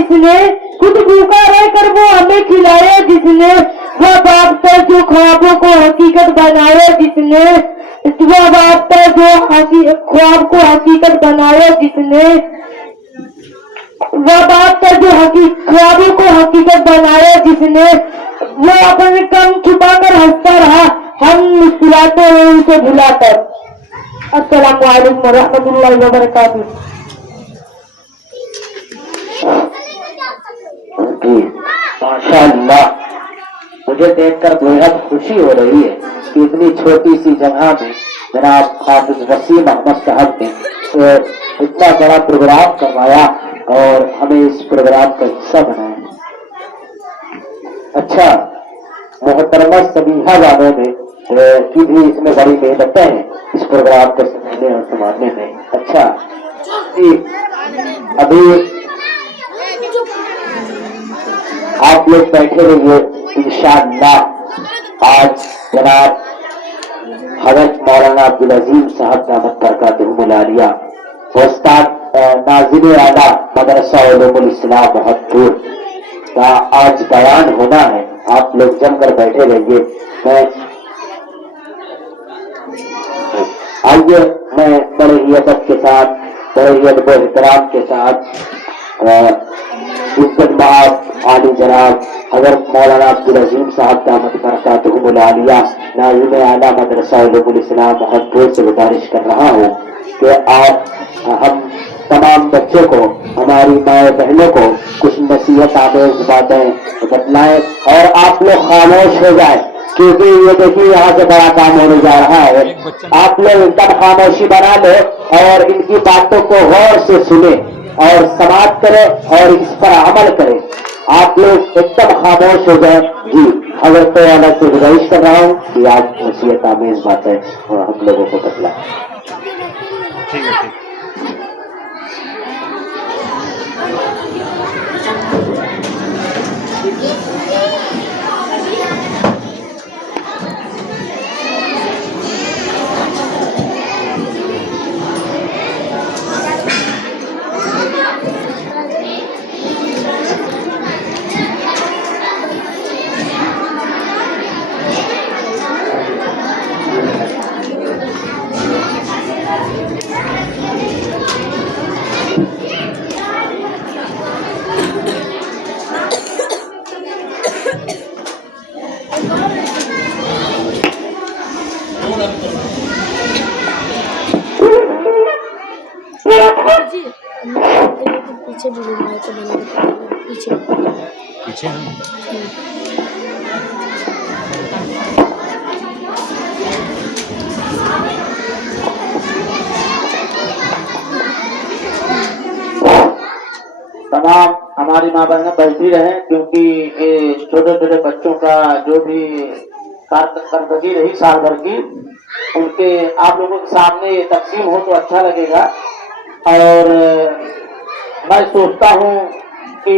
जिसने, खुद भूखा रह कर वो हमें खिलाया जिसने, वह बाप था जो ख्वाबों को हकीकत बनाया जिसने, वह बाप था जो ख्वाब को हकीकत बनाया जिसने, वह बाप था जो ख्वाबों को हकीकत बनाया जिसने, वो अपने कम छुपाकर हंसता रहा, हम मुस्कुराते हैं उसे भुलाकर। अस्सलामु अलैकुम वरहमतुल्लाहि वबरकातुहू। जी माशाअल्लाह, मुझे देखकर बेहद खुशी हो रही है कि इतनी छोटी सी जगह में जनाब हाफिज वसीम अहमद साहब ने इतना बड़ा प्रोग्राम करवाया और हमें इस प्रोग्राम का हिस्सा बनाया। अच्छा, मोहतरमा सबीहा वालों ने की भी इसमें बड़ी मेहनतें हैं इस प्रोग्राम को सजाने और संभालने में। अच्छा जी, अभी आप लोग बैठे रहिए, इंशाअल्लाह आज जनाब हज़रत मौलाना अब्दुल अजीम साहब दामत बरकातुहुल आलिया उस्ताद नाज़िम आला मदरसा उलूमुल इस्लाम महतपुर का आज बयान होना है। आप लोग जमकर बैठे रहिए। आइए, मैं बड़े ही अदब के साथ, बड़े ही अदब एहतराम के साथ इज्जत महाब आली जनाब हज़रत मौलाना अब्दुल अजीम साहब दामत बरकातुहुल आलिया नाज़िम आला मदरसा उलूमुल इस्लाम महतपुर से गुजारिश कर रहा हूँ कि आप हम तमाम बच्चों को, हमारी माए बहनों को कुछ नसीहत आमेज बातें बतलाएं और आप लोग खामोश हो जाए, क्योंकि ये देखिए यहाँ से बड़ा काम होने जा रहा है। आप लोग एकदम खामोशी बना ले और इनकी बातों को गौर से सुने और समाप्त करें और इस पर अमल करें। आप लोग एकदम खामोश हो जाए। जी, हज़रत वाला से गुजारिश कर रहा हूँ कि आप नसीहत आमेज बातें हम लोगों को बतलाएं। ठीक है, ठीक। पीछे भी घुमाए तो बना पीछे पीछे हम तमाम हमारी माँ बहनें बैठी रहे, क्योंकि ये छोटे छोटे बच्चों का जो भी कारकर्दगी रही साल भर की, उनके आप लोगों के सामने तकसीम हो तो अच्छा लगेगा। और मैं सोचता हूँ कि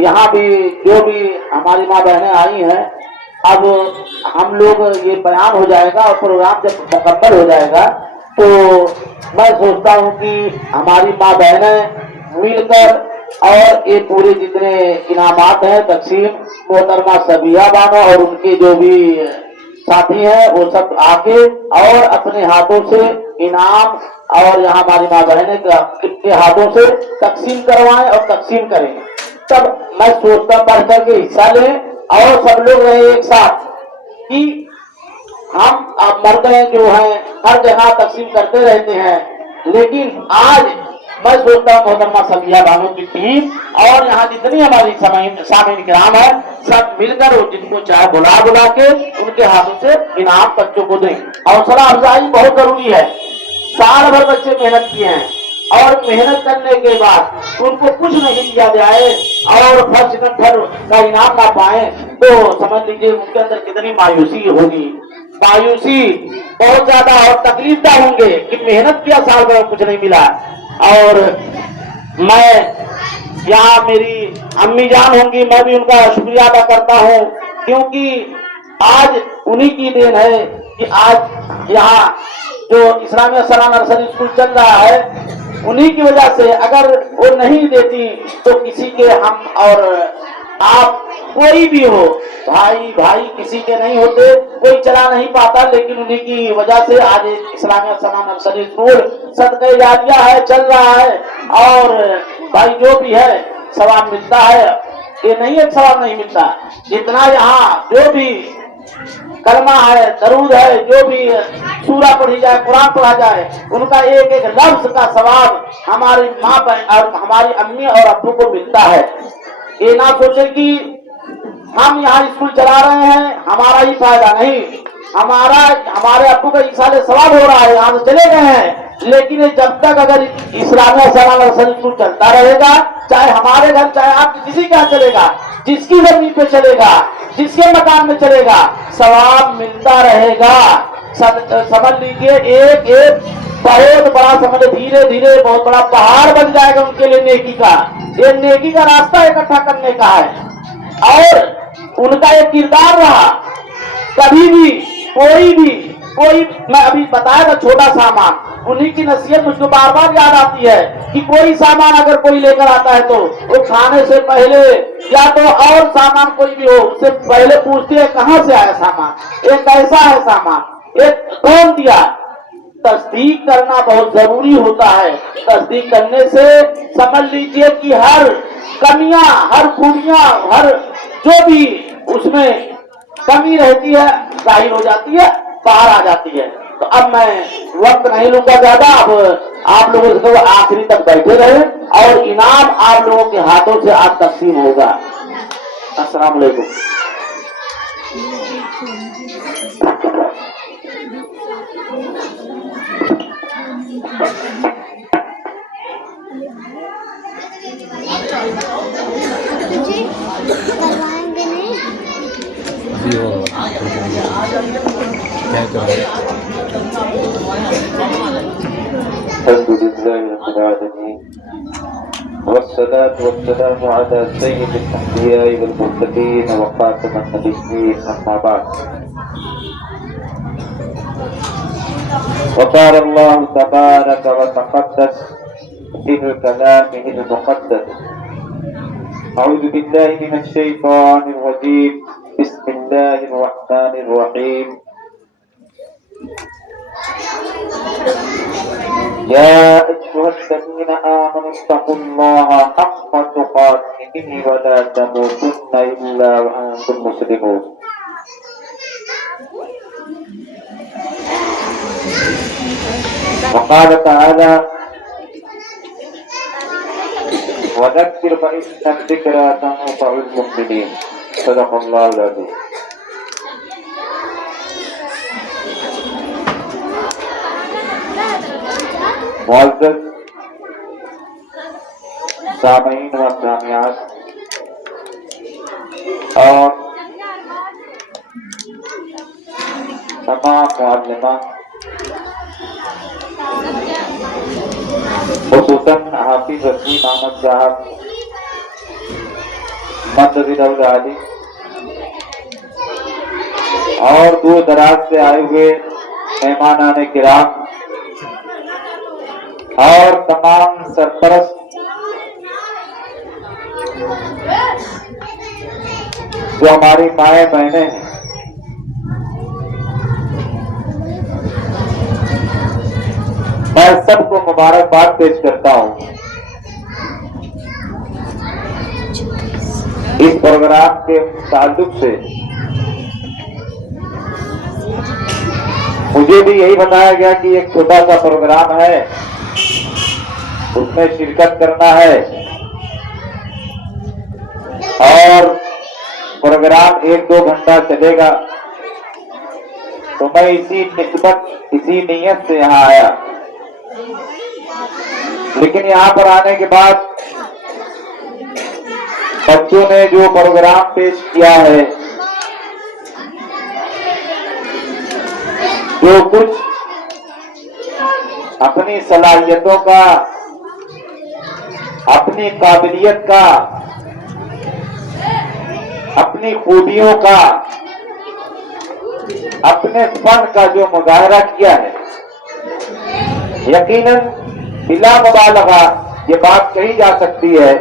यहाँ भी जो भी हमारी माँ बहनें आई हैं, अब हम लोग ये बयान हो जाएगा और प्रोग्राम जब मुकम्मल हो जाएगा तो मैं सोचता हूँ कि हमारी माँ बहनें मिलकर और ये पूरे जितने इनामात हैं तकसीम मोहतरमा सबीहा बानो और उनके जो भी साथी हैं वो सब आके और अपने हाथों से इनाम और यहाँ हमारी माँ बहनें के हाथों से तकसीम करवाएं और तकसीम करें। तब मैं सोचता बढ़ करके हिस्सा लें और सब लोग रहे एक साथ कि हम मर्द जो हैं हर जगह तकसीम करते रहते हैं, लेकिन आज मैं सोचता हूँ मोहतरमा सबीहा बानो की टीम और यहाँ जितनी हमारी सामीन किराम है सब मिलकर जिनको चाहे बुला के उनके हाथों से इनाम बच्चों को दें। हौसला अफजाई बहुत जरूरी है। साल भर बच्चे मेहनत किए हैं और मेहनत करने के बाद उनको कुछ नहीं दिया जाए और फर्स्ट सेकंड थर्ड का इनाम ना पाए तो समझ लीजिए उनके अंदर कितनी मायूसी होगी। मायूसी बहुत ज्यादा और तकलीफदा होंगे कि मेहनत किया साल भर कुछ नहीं मिला। और मैं यहाँ मेरी अम्मी जान होंगी, मैं भी उनका शुक्रिया अदा करता हूँ, क्योंकि आज उन्हीं की देन है कि आज यहाँ जो इस्लामिया सना नर्सरी स्कूल चल रहा है उन्हीं की वजह से अगर वो नहीं देती तो किसी के हम और आप कोई भी हो, भाई भाई किसी के नहीं होते, कोई चला नहीं पाता, लेकिन उन्हीं की वजह से आज इस्लामिया सना नर्सरी स्कूल सदका जारिया है, चल रहा है। और भाई जो भी है सवाब मिलता है, ये नहीं है सवाब नहीं मिलता, जितना यहाँ जो भी कलमा है, दरूद है, जो भी सूरा पढ़ी जाए, कुरान पढ़ा जाए, उनका एक एक लफ्ज का सवाब हमारी माँ बहन और हमारी अम्मी और अब्बू को मिलता है। ये ना सोचे कि हम यहाँ स्कूल चला रहे हैं, हमारा ही फायदा नहीं, हमारे अब्बू का इस साल सवाब हो रहा है, यहाँ से चले गए हैं, लेकिन ये जब तक अगर इस्लामिया सना स्कूल चलता रहेगा, चाहे हमारे घर चाहे आप किसी के यहाँ चलेगा, जिसकी जमीन पे चलेगा, जिसके मकान में चलेगा, सवाब मिलता रहेगा। समझ लीजिए एक एक बहुत बड़ा, समझ धीरे धीरे बहुत बड़ा पहाड़ बन जाएगा उनके लिए नेकी का। ये नेकी का रास्ता इकट्ठा करने का है और उनका एक किरदार रहा। कभी भी कोई मैं अभी बताया था छोटा सामान, उन्हीं की नसीहत मुझको बार बार याद आती है कि कोई सामान अगर कोई लेकर आता है तो वो खाने से पहले या तो और सामान कोई भी हो उससे पहले पूछते हैं कहाँ से आया सामान, ये कैसा है सामान, ये कौन दिया। तस्दीक करना बहुत जरूरी होता है। तस्दीक करने से समझ लीजिए कि हर कमियां, हर खूबियां, हर जो भी उसमें कमी रहती है जाहिर हो जाती है, बाहर आ जाती है। तो अब मैं वक्त नहीं लूंगा ज्यादा, अब आप लोगों से आखिरी तक बैठे रहे और इनाम आप लोगों के हाथों से आज तकसीम होगा। अस्सलाम वालेकुम। करवाएंगे नहीं? अभी वो क्या कर रहे हैं? والصلاة والسلام على سيد الأنبياء والمرسلين وخاتم النبيين أما بعد. وقال الله تبارك وتقدس في كلامه المقدس: أعوذ بالله من الشيطان الرجيم، بسم الله الرحمن الرحيم. يا أيها الذين آمنوا اتقوا الله حق تقاته ولا تموتن إلا وأنتم مسلمون. وقال تعالى: وذكر فإن الذكرى تنفع المؤمنين. صدق الله العظيم. معزز سامعین و سامعات اور تمام معلمہ، خصوصاً حافظ وسیم احمد صاحب مدد العالی اور دور دراز سے آئے ہوئے مہمانان کرام اور تمام سرپرست جو ہماری مائیں بہنیں ہیں، میں سب کو مبارکباد پیش کرتا ہوں اس پروگرام کے تعلق سے۔ مجھے بھی یہی بتایا گیا کہ ایک چھوٹا سا پروگرام ہے، اس میں شرکت کرنا ہے اور پروگرام 1-2 گھنٹہ چلے گا، تو میں اسی نیت سے یہاں آیا۔ لیکن یہاں پر آنے کے بعد بچوں نے جو پروگرام پیش کیا ہے، جو کچھ اپنی صلاحیتوں کا، اپنی قابلیت کا، اپنی خوبیوں کا، اپنے فن کا جو مظاہرہ کیا ہے، یقیناً بلا مبالغہ یہ بات کہی جا سکتی ہے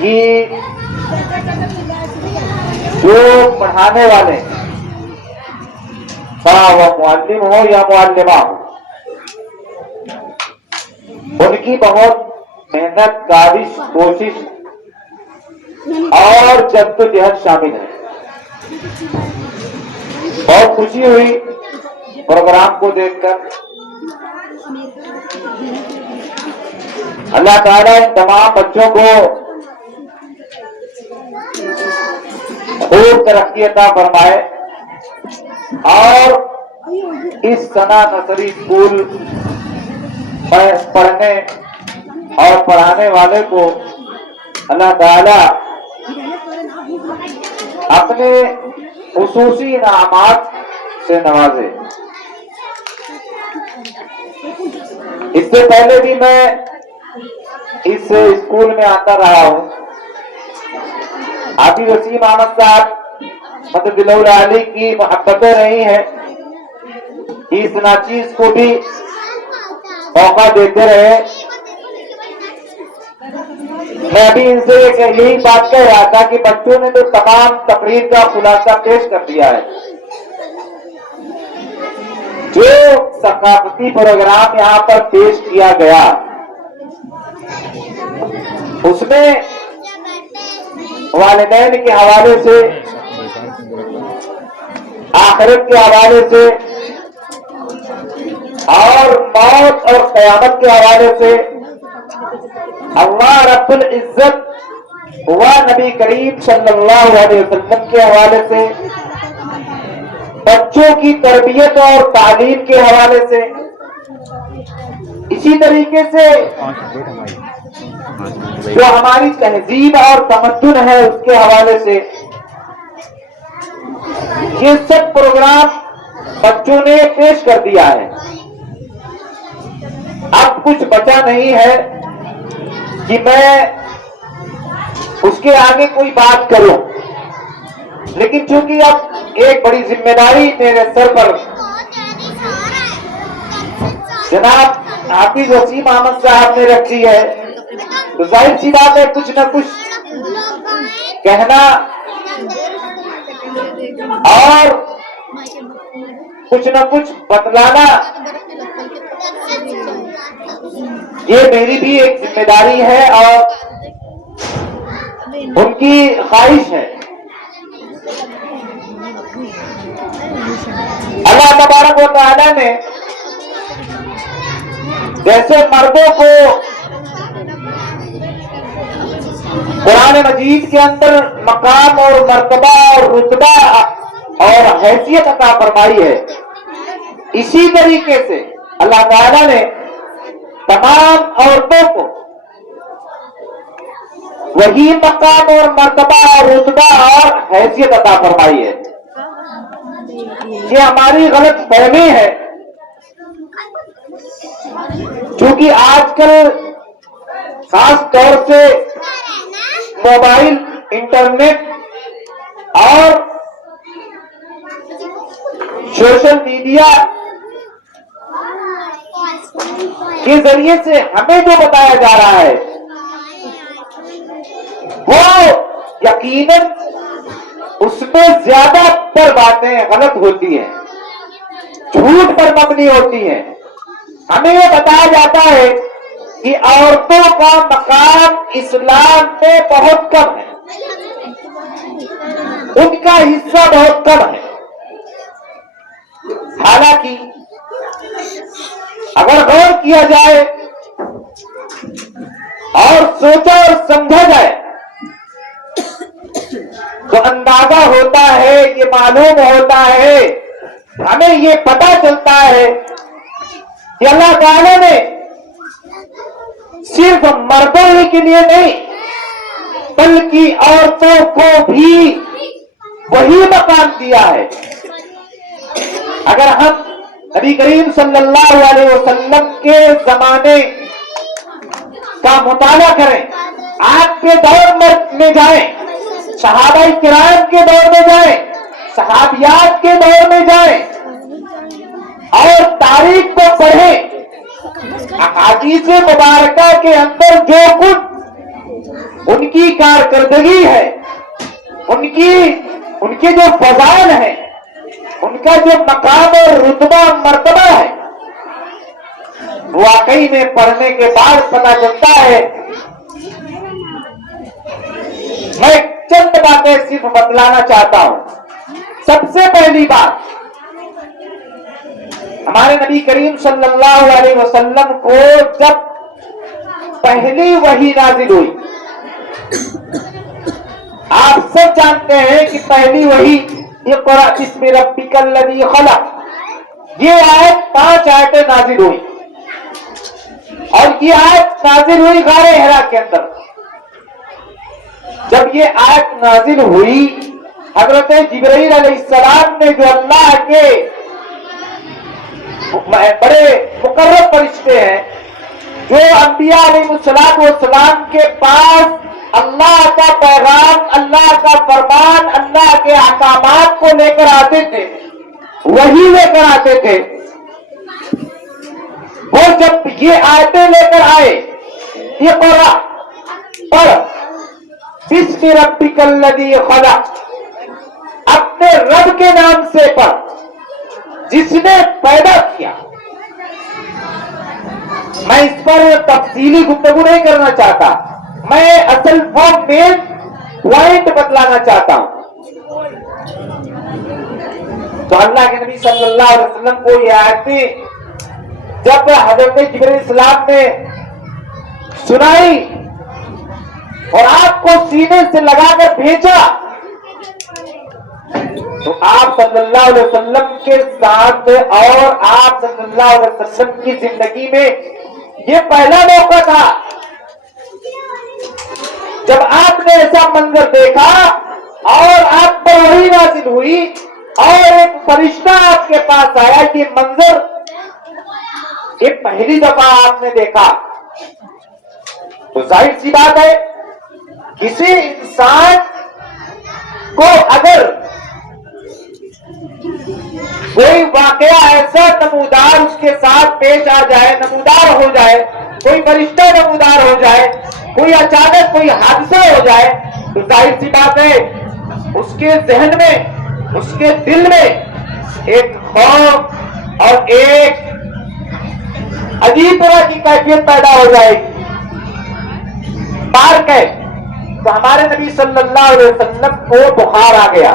کہ جو پڑھانے والے خواہ وہ معلم ہو یا معلمہ ہو، ان کی بہت محنت، کاوش، کوشش اور جدوجہد شامل ہے۔ بہت خوشی ہوئی پروگرام کو دیکھ کر۔ اللہ تعالیٰ ان تمام بچوں کو خوب ترقی عطا فرمائے اور اس ثنا نصری اسکول پڑھنے اور پڑھانے والے کو اللہ تعالیٰ اپنے خصوصی انعامات سے نوازے۔ اس سے پہلے بھی میں اس اسکول میں آتا رہا ہوں۔ حافظ وسیم احمد صاحب مدد علی کی محبتیں رہی ہیں، اس ناچیز کو بھی موقع دیتے رہے۔ میں بھی ان سے یہی بات کہہ رہا تھا کہ بچوں نے تو تمام تقریر کا خلاصہ پیش کر دیا ہے۔ جو ثقافتی پروگرام یہاں پر پیش کیا گیا اس میں والدین کے حوالے سے، آخرت کے حوالے سے اور موت اور قیامت کے حوالے سے، اللہ رب العزت و نبی کریم صلی اللہ علیہ وسلم کے حوالے سے، بچوں کی تربیت اور تعلیم کے حوالے سے، اسی طریقے سے جو ہماری تہذیب اور تمدن ہے اس کے حوالے سے، یہ سب پروگرام بچوں نے پیش کر دیا ہے۔ اب کچھ بچا نہیں ہے کہ میں اس کے آگے کوئی بات کروں، لیکن چونکہ اب ایک بڑی ذمہ داری میرے سر پر جناب حافظ وسیم احمد صاحب نے رکھی ہے، تو ظاہر سی بات ہے کچھ نہ کچھ کہنا اور کچھ نہ کچھ بتلانا یہ میری بھی ایک ذمہ داری ہے اور ان کی خواہش ہے۔ اللہ تبارک و تعالیٰ نے جیسے مردوں کو قرآن مجید کے اندر مقام اور مرتبہ اور رتبہ اور حیثیت عطا فرمائی ہے، اسی طریقے سے اللہ تعالیٰ نے تمام عورتوں کو وہی مقام اور مرتبہ اور رتبہ اور حیثیت عطا فرمائی ہے۔ یہ ہماری غلط فہمی ہے، چونکہ آج کل خاص طور سے موبائل، انٹرنیٹ اور سوشل میڈیا کے ذریعے سے ہمیں جو بتایا جا رہا ہے وہ یقیناً اس میں زیادہ تر باتیں غلط ہوتی ہیں، جھوٹ پر مبنی ہوتی ہیں۔ ہمیں یہ بتایا جاتا ہے کہ عورتوں کا مقام اسلام میں بہت کم ہے، ان کا حصہ بہت کم ہے۔ حالانکہ اگر غور کیا جائے اور سوچا اور سمجھا جائے تو اندازہ ہوتا ہے، یہ معلوم ہوتا ہے، ہمیں یہ پتہ چلتا ہے کہ اللہ تعالیٰ نے صرف مردوں ہی کے لیے نہیں بلکہ عورتوں کو بھی وہی مقام دیا ہے۔ اگر ہم نبی کریم صلی اللہ علیہ وسلم کے زمانے کا مطالعہ کریں، آپ کے دور میں جائیں، صحابہ کرام کے دور میں جائیں، صحابیات کے دور میں جائیں اور تاریخ کو پڑھیں، अहादीस मुबारका के अंदर जो कुछ उनकी कारकर्दगी है, उनके जो फजाइल है, उनका जो मकाम और रुतबा मर्तबा है, वाकई में पढ़ने के बाद पता चलता है। मैं चंद बातें सिर्फ बतलाना चाहता हूं। सबसे पहली बात, हमारे नबी करीम सल्लल्लाहु अलैहि वसल्लम को जब पहली वही नाजिल हुई, आप सब जानते हैं कि पहली वही इक़रा बिस्मि रब्बिकल लज़ी खलक़, ये आयत 5 आयतें नाजिल हुई और ये आयत नाजिल हुई गारे हिरा के अंदर। जब ये आयत नाजिल हुई, हजरत जिब्रील अलैहिस्सलाम ने, जो अल्लाह के बड़े मुकर्रब फरिश्ते हैं, जो अंबिया अलैहिस्सलाम के पास अल्लाह का पैगाम, अल्लाह का फरमान, अल्लाह के अहकामात को लेकर आते थे, वही लेकर आते थे, वो जब ये आयतें लेकर आए, ये पढ़ बिस्मि रब्बिकल लज़ी खलक़, अपने रब के नाम से पढ़ जिसने पैदा किया। मैं इस पर तफसीली गुफ्तगू नहीं करना चाहता, मैं असल वो मेन पॉइंट बतलाना चाहता हूं। तो अल्लाह के नबी सल्लल्लाहु अलैहि वसल्लम को ये आयतें जब हजरत जिब्रील इस्लाम ने सुनाई और आपको सीने से लगाकर भेजा, तो आप सल्लल्लाहु अलैहि वसल्लम के साथ और आप सल्लल्लाहु अलैहि वसल्लम की जिंदगी में ये पहला मौका था जब आपने ऐसा मंजर देखा और आप पर वही नाज़िल हुई और एक फरिश्ता आपके पास आया। ये मंजर ये पहली दफा आपने देखा, तो जाहिर सी बात है किसी इंसान को अगर कोई वाकया ऐसा नमूदार उसके साथ पेश आ जाए, नमूदार हो जाए, कोई फरिश्ता नमूदार हो जाए, कोई अचानक कोई हादसा हो जाए, तो जाहिर सी बात है उसके जहन में, उसके दिल में एक खौफ और एक अजीब तरह की कैफियत पैदा हो जाएगी। बार के तो हमारे नबी सल्लल्लाहु अलैहि वसल्लम को बुखार आ गया।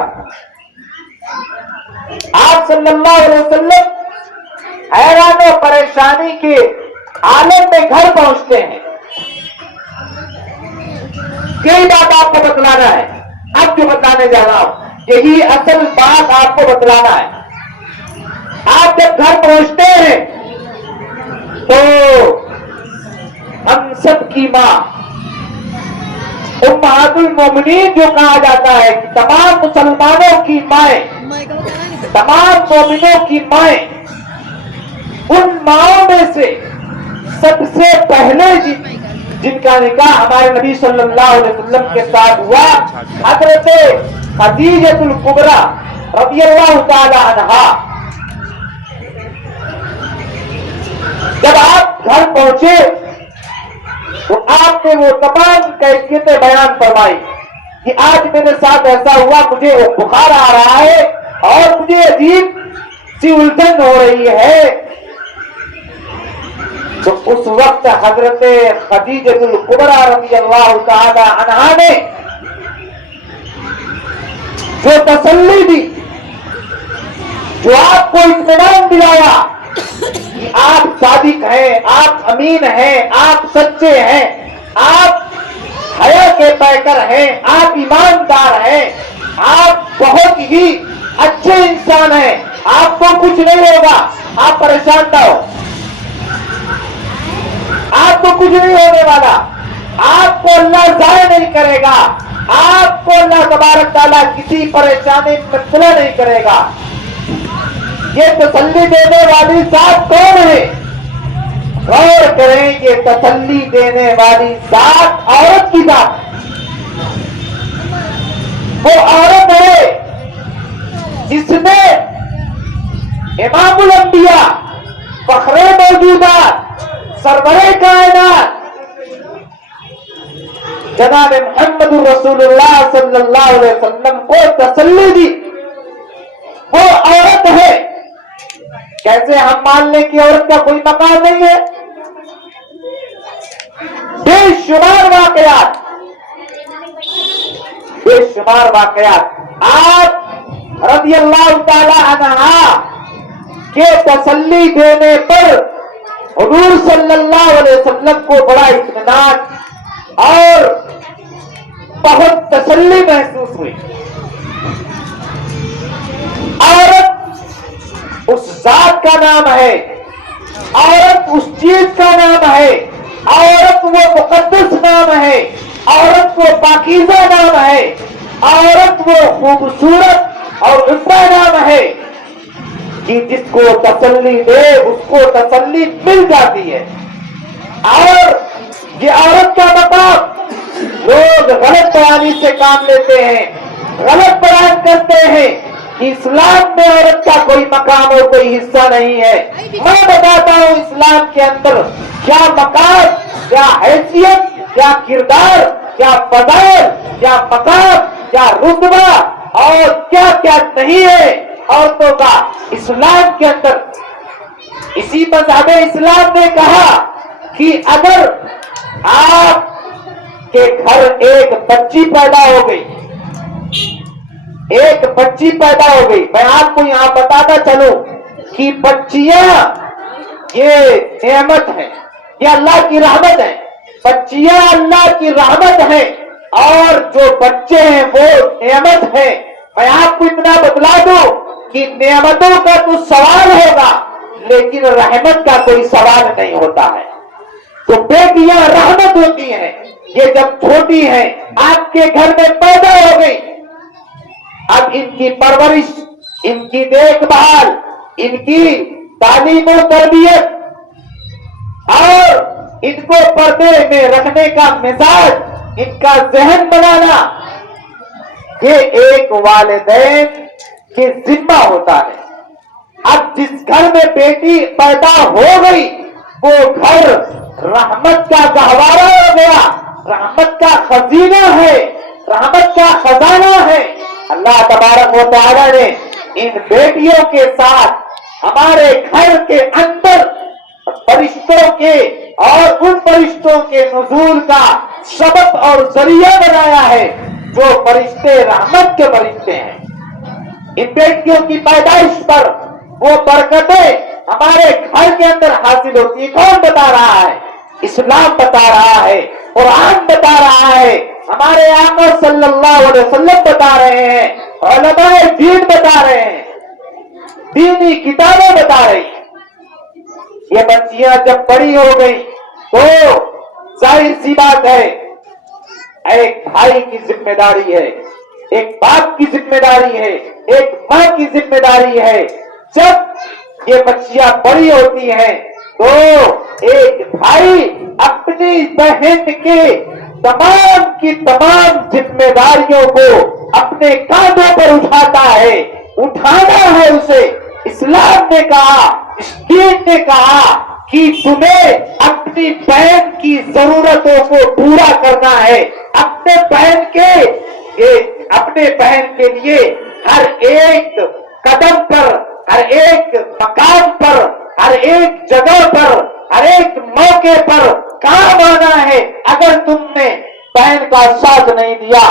आप सल्लल्लाहु अलैहि वसल्लम हैरान और परेशानी के आलम में घर पहुंचते हैं। यही बात आपको बतलाना है, अब जो बतलाने जा रहा हूं यही असल बात आपको बतलाना है। आप जब घर पहुंचते हैं तो हम सब की मां उम्महातुल मोमिनीन जो कहा जाता है, तमाम मुसलमानों की माएं, तमाम मोमिनों की माएं, उन माओं में से सबसे पहले जिनका निकाह हमारे नबी सल्लल्लाहु अलैहि वसल्लम के साथ हुआ, हजरत खदीजतुल कुबरा रज़ियल्लाहु ताला अन्हा। जब आप घर पहुंचे तो आपने वो तमाम कैफियतें बयान फरमाई कि आज मेरे साथ ऐसा हुआ, मुझे बुखार आ रहा है और मुझे अजीब सी उलझन हो रही है। तो उस वक्त हजरत खदीजतुल कुबरा रज़ियल्लाहु ताला अन्हा ने जो तसल्ली दी, जो आपको इत्मीनान दिलाया कि आप सादिक हैं, आप अमीन हैं, आप सच्चे हैं, आप हया के पैकर हैं, आप ईमानदार हैं, आप बहुत ही अच्छे इंसान हैं, आपको कुछ नहीं होगा, आप परेशान ना हो, आपको कुछ नहीं होने वाला, आपको अल्लाह ज़ाया नहीं करेगा, आपको अल्लाह तबारक ताला किसी परेशानी में मुब्तला नहीं करेगा। ये तसल्ली देने वाली जात कौन है? गौर करें, ये तसल्ली देने वाली जात औरत की जात, वो औरत है जिसने इमामुल अंबिया, फखरे मौजूदात, सरवरे कायनात जनाब मोहम्मद रसूलुल्लाह सल्लल्लाहु अलैहि वसल्लम को तसल्ली दी। वो औरत है, कैसे हम मान लें कि औरत का कोई मकाम नहीं है? बेशुमार वाकयात, बेशुमार वाकयात। आप रज़ियल्लाहु ताला अन्हा के तसल्ली देने पर हुजूर सल्लल्लाहु अलैहि वसल्लम को बड़ा इत्मीनान और बहुत तसल्ली महसूस हुई। औरत उस जात का नाम है, औरत उस चीज का नाम है, औरत वो मुकद्दस नाम है, औरत वो पाकीज़ा नाम है, औरत वो खूबसूरत और उम्दा नाम है कि जिसको तसल्ली दे उसको तसल्ली मिल जाती है। और ये औरत का मकाम लोग गलत बयानी से काम लेते हैं, गलत बयान करते हैं कि इस्लाम में औरत का कोई मकाम और कोई हिस्सा नहीं है। मैं बताता हूँ इस्लाम के अंदर क्या मकाम, क्या हैसियत, क्या किरदार, क्या फज़ाइल, क्या मकाम, क्या रुतबा और क्या क्या नहीं है औरतों का इस्लाम के अंदर। इसी मज़हब इस्लाम ने कहा कि अगर आप के घर एक बच्ची पैदा हो गई, एक बच्ची पैदा हो गई, मैं आपको यहां बताता चलूं कि बच्चियां ये नेमत है, ये अल्लाह की रहमत है। बच्चियां अल्लाह की रहमत है और जो बच्चे हैं वो नेमत है। मैं आपको इतना बतला दूं कि नेमतों का तो सवाल होगा लेकिन रहमत का कोई सवाल नहीं होता है। तो बेटियां रहमत होती हैं। ये जब छोटी हैं, आपके घर में पैदा हो गई, अब इनकी परवरिश, इनकी देखभाल, इनकी तालीम और तरबियत और इनको पर्दे में रखने का मिजाज, इनका जहन बनाना, ये एक वालिदैन की जिम्मा होता है। अब जिस घर में बेटी पैदा हो गई वो घर रहमत का गहवारा हो गया, रहमत का खजीना है, रहमत का खजाना है। अल्लाह तबारक व तआला ने इन बेटियों के साथ हमारे घर के अंदर फरिश्तों के और उन फरिश्तों के नुज़ूल का सबब और जरिया बनाया है जो फरिश्ते रहमत के फरिश्ते हैं। इन बेटियों की पैदाइश पर वो बरकतें हमारे घर के अंदर हासिल होती है। कौन बता रहा है? इस्लाम बता रहा है, कुरान बता रहा है, हमारे आका सल्लल्लाहु अलैहि वसल्लम बता रहे हैं, उलमाए दीन बता रहे हैं, दीनी किताबें बता रही हैं। ये बच्चियां जब बड़ी हो गई तो जाहिर सी बात है एक भाई की जिम्मेदारी है, एक बाप की जिम्मेदारी है, एक माँ की जिम्मेदारी है। जब ये बच्चियां बड़ी होती हैं तो एक भाई अपनी बहन के तमाम की तमाम जिम्मेदारियों को अपने कांधों पर उठाता है, उठाना है उसे। इस्लाम ने कहा, इस दीन ने कहा कि तुम्हें अपनी बहन की जरूरतों को पूरा करना है। अपने बहन के लिए हर एक कदम पर, हर एक मकाम पर, हर एक जगह पर, हर एक मौके पर काम आना है। अगर तुमने बहन का साथ नहीं दिया,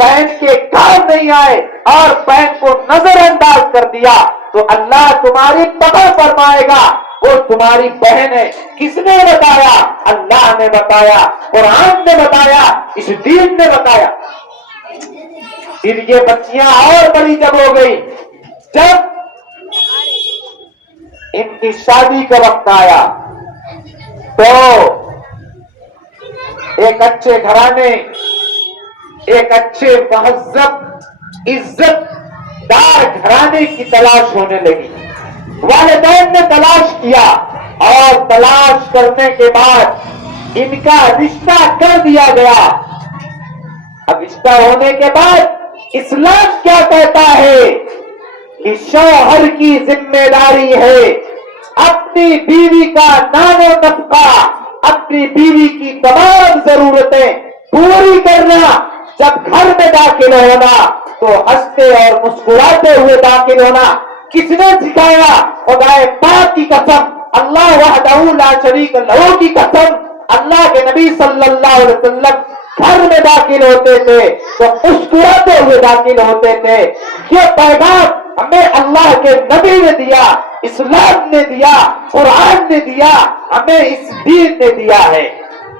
बहन के काम नहीं आए और बहन को नजरअंदाज कर दिया तो अल्लाह तुम्हारी तबाह फरमाएगा। वो तुम्हारी बहन है। किसने बताया? अल्लाह ने बताया, कुरान ने बताया, इस दीन ने बताया। फिर ये बच्चियां और बड़ी जब हो गई, जब इनकी शादी का वक्त आया तो एक अच्छे घराने, एक अच्छे महज़्ज़ब, इज्जतदार घराने की तलाश होने लगी। वालिदैन ने तलाश किया और तलाश करने के बाद इनका रिश्ता कर दिया गया। अब रिश्ता होने के बाद इस्लाम क्या कहता है कि शौहर की जिम्मेदारी है अपनी बीवी का नानो नफका अपनी बीवी की तमाम जरूरतें पूरी करना, जब घर में दाखिल होना तो हंसते और मुस्कुराते हुए दाखिल होना। किसने सिखाया? खुदाए पाक की कसम, अल्लाह वहदहू ला शरीक लहू की कसम, अल्लाह के नबी सल्लल्लाहु अलैहि वसल्लम घर में दाखिल होते थे तो मुस्कुराते हुए दाखिल होते थे। ये पैगाम हमें अल्लाह के नबी ने दिया, इस्लाम ने दिया, कुरान ने दिया, हमें इस दीन ने दिया है।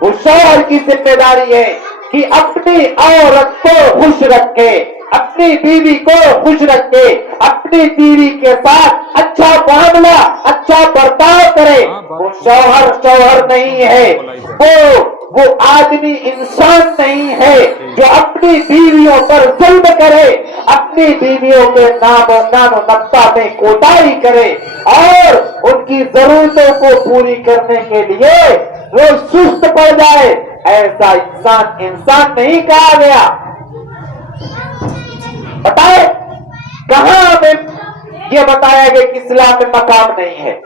वो शौहर की जिम्मेदारी है कि अपनी औरत को खुश रखे, अपनी बीवी को खुश रखे, अपनी बीवी के साथ अच्छा मामला, अच्छा बर्ताव करे। वो शौहर नहीं है, वो आदमी इंसान नहीं है जो अपनी बीवियों पर जुल्म करे, अपनी बीवियों के नामो नक्शा में कोताही करे और उनकी जरूरतों को पूरी करने के लिए वो सुस्त पड़ जाए। ऐसा इंसान नहीं कहा गया। बताए कहां हमें यह बताया गया कि इस्लाम में मकाम नहीं है?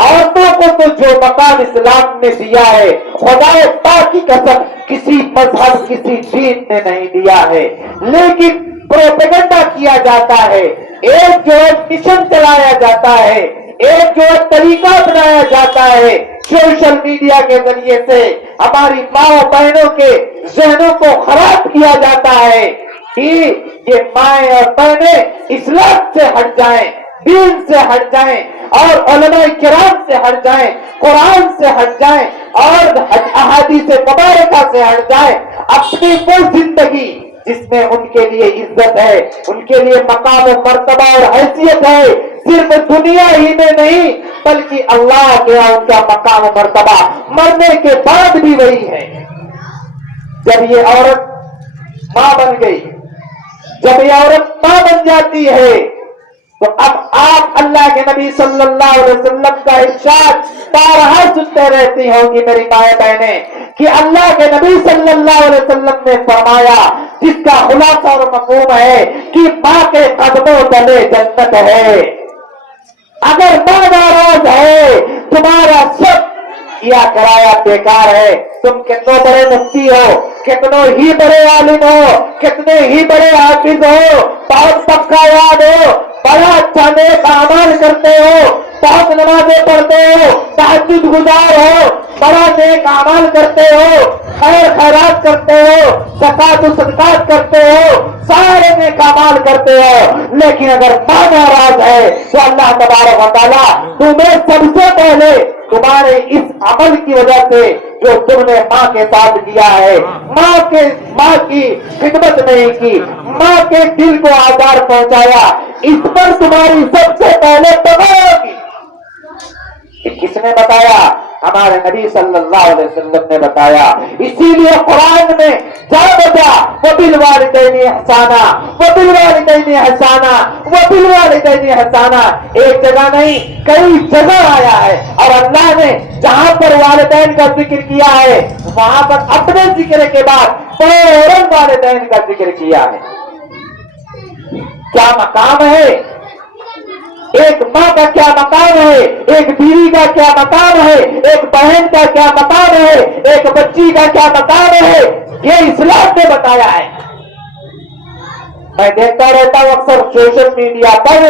औरतों को तो जो मकाम इस्लाम ने दिया है, खुदाए पाक की कसम किसी मजहब, किसी दीन ने नहीं दिया है। लेकिन प्रोपेगेंडा किया जाता है, एक जो मिशन चलाया जाता है, एक जो तरीका बनाया जाता है सोशल मीडिया के जरिए से हमारी माओ बहनों के जहनों को खराब किया जाता है कि ये माएं और बहनें इस्लाम से हट जाएं, दीन से हट जाएं और उलमाए किराम से हट जाएं, कुरान से हट जाएं और अहादीस मुबारका से हट जाएं। अपनी वो जिंदगी जिसमें उनके लिए इज्जत है, उनके लिए मकाम और मर्तबा और हैसियत है, सिर्फ दुनिया ही में नहीं बल्कि अल्लाह के यहाँ उनका मकाम और मर्तबा मरने के बाद भी वही है। जब ये औरत मां बन गई, जब ये औरत मां बन जाती है तो अब आप अल्लाह के नबी सल्लल्लाहु अलैहि वसल्लम का इरशाद बारहा सुनते रहती होंगी मेरी माएं बहनें कि अल्लाह के नबी सल्लल्लाहु अलैहि वसल्लम ने फरमाया, जिसका खुलासा और मफहूम है कि मां के कदमों तले जन्नत है। अगर मां नाराज है, तुम्हारा सब किया कराया बेकार है। तुम कितने बड़े मुफ्ती हो, कितने ही बड़े आलिम हो, कितने ही बड़े हाफिज हो, बहुत पक्का याद हो, बड़ा अच्छा नेक अमल करते हो, बहुत नमाजें पढ़ते हो, तहज्जुद गुजार हो, बड़ा नेक अमल करते हो, खैर खैरात करते हो, ज़कात सदकात करते हो, सारे नेक अमल करते हो, लेकिन अगर मां नाराज है तो अल्लाह तबारक व तआला तुम्हें सबसे पहले तुम्हारे इस अमल की वजह से जो तुमने माँ के साथ किया है, माँ की खिदमत नहीं की, माँ के दिल को आधार पहुंचाया, इस पर तुम्हारी सबसे पहले तबाह होगी। किसने बताया? हमारे नबी सल्लल्लाहु अलैहि वसल्लम ने बताया। इसीलिए कुरान में जा बजा वबिल वालिदैनि हसाना, वबिल वालिदैनि हसाना, वबिल वालिदैनि हसाना, एक जगह नहीं कई जगह आया है। और अल्लाह ने जहां पर वालिदैन का जिक्र किया है वहां पर अपने जिक्र के बाद फौरन वालिदैन का जिक्र किया है। क्या मकाम है? एक माँ का क्या मकाम है, एक बीवी का क्या मकाम है, एक बहन का क्या मकाम है, एक बच्ची का क्या मकाम है, ये इस्लाम ने बताया है। मैं देखता रहता हूं अक्सर सोशल मीडिया पर,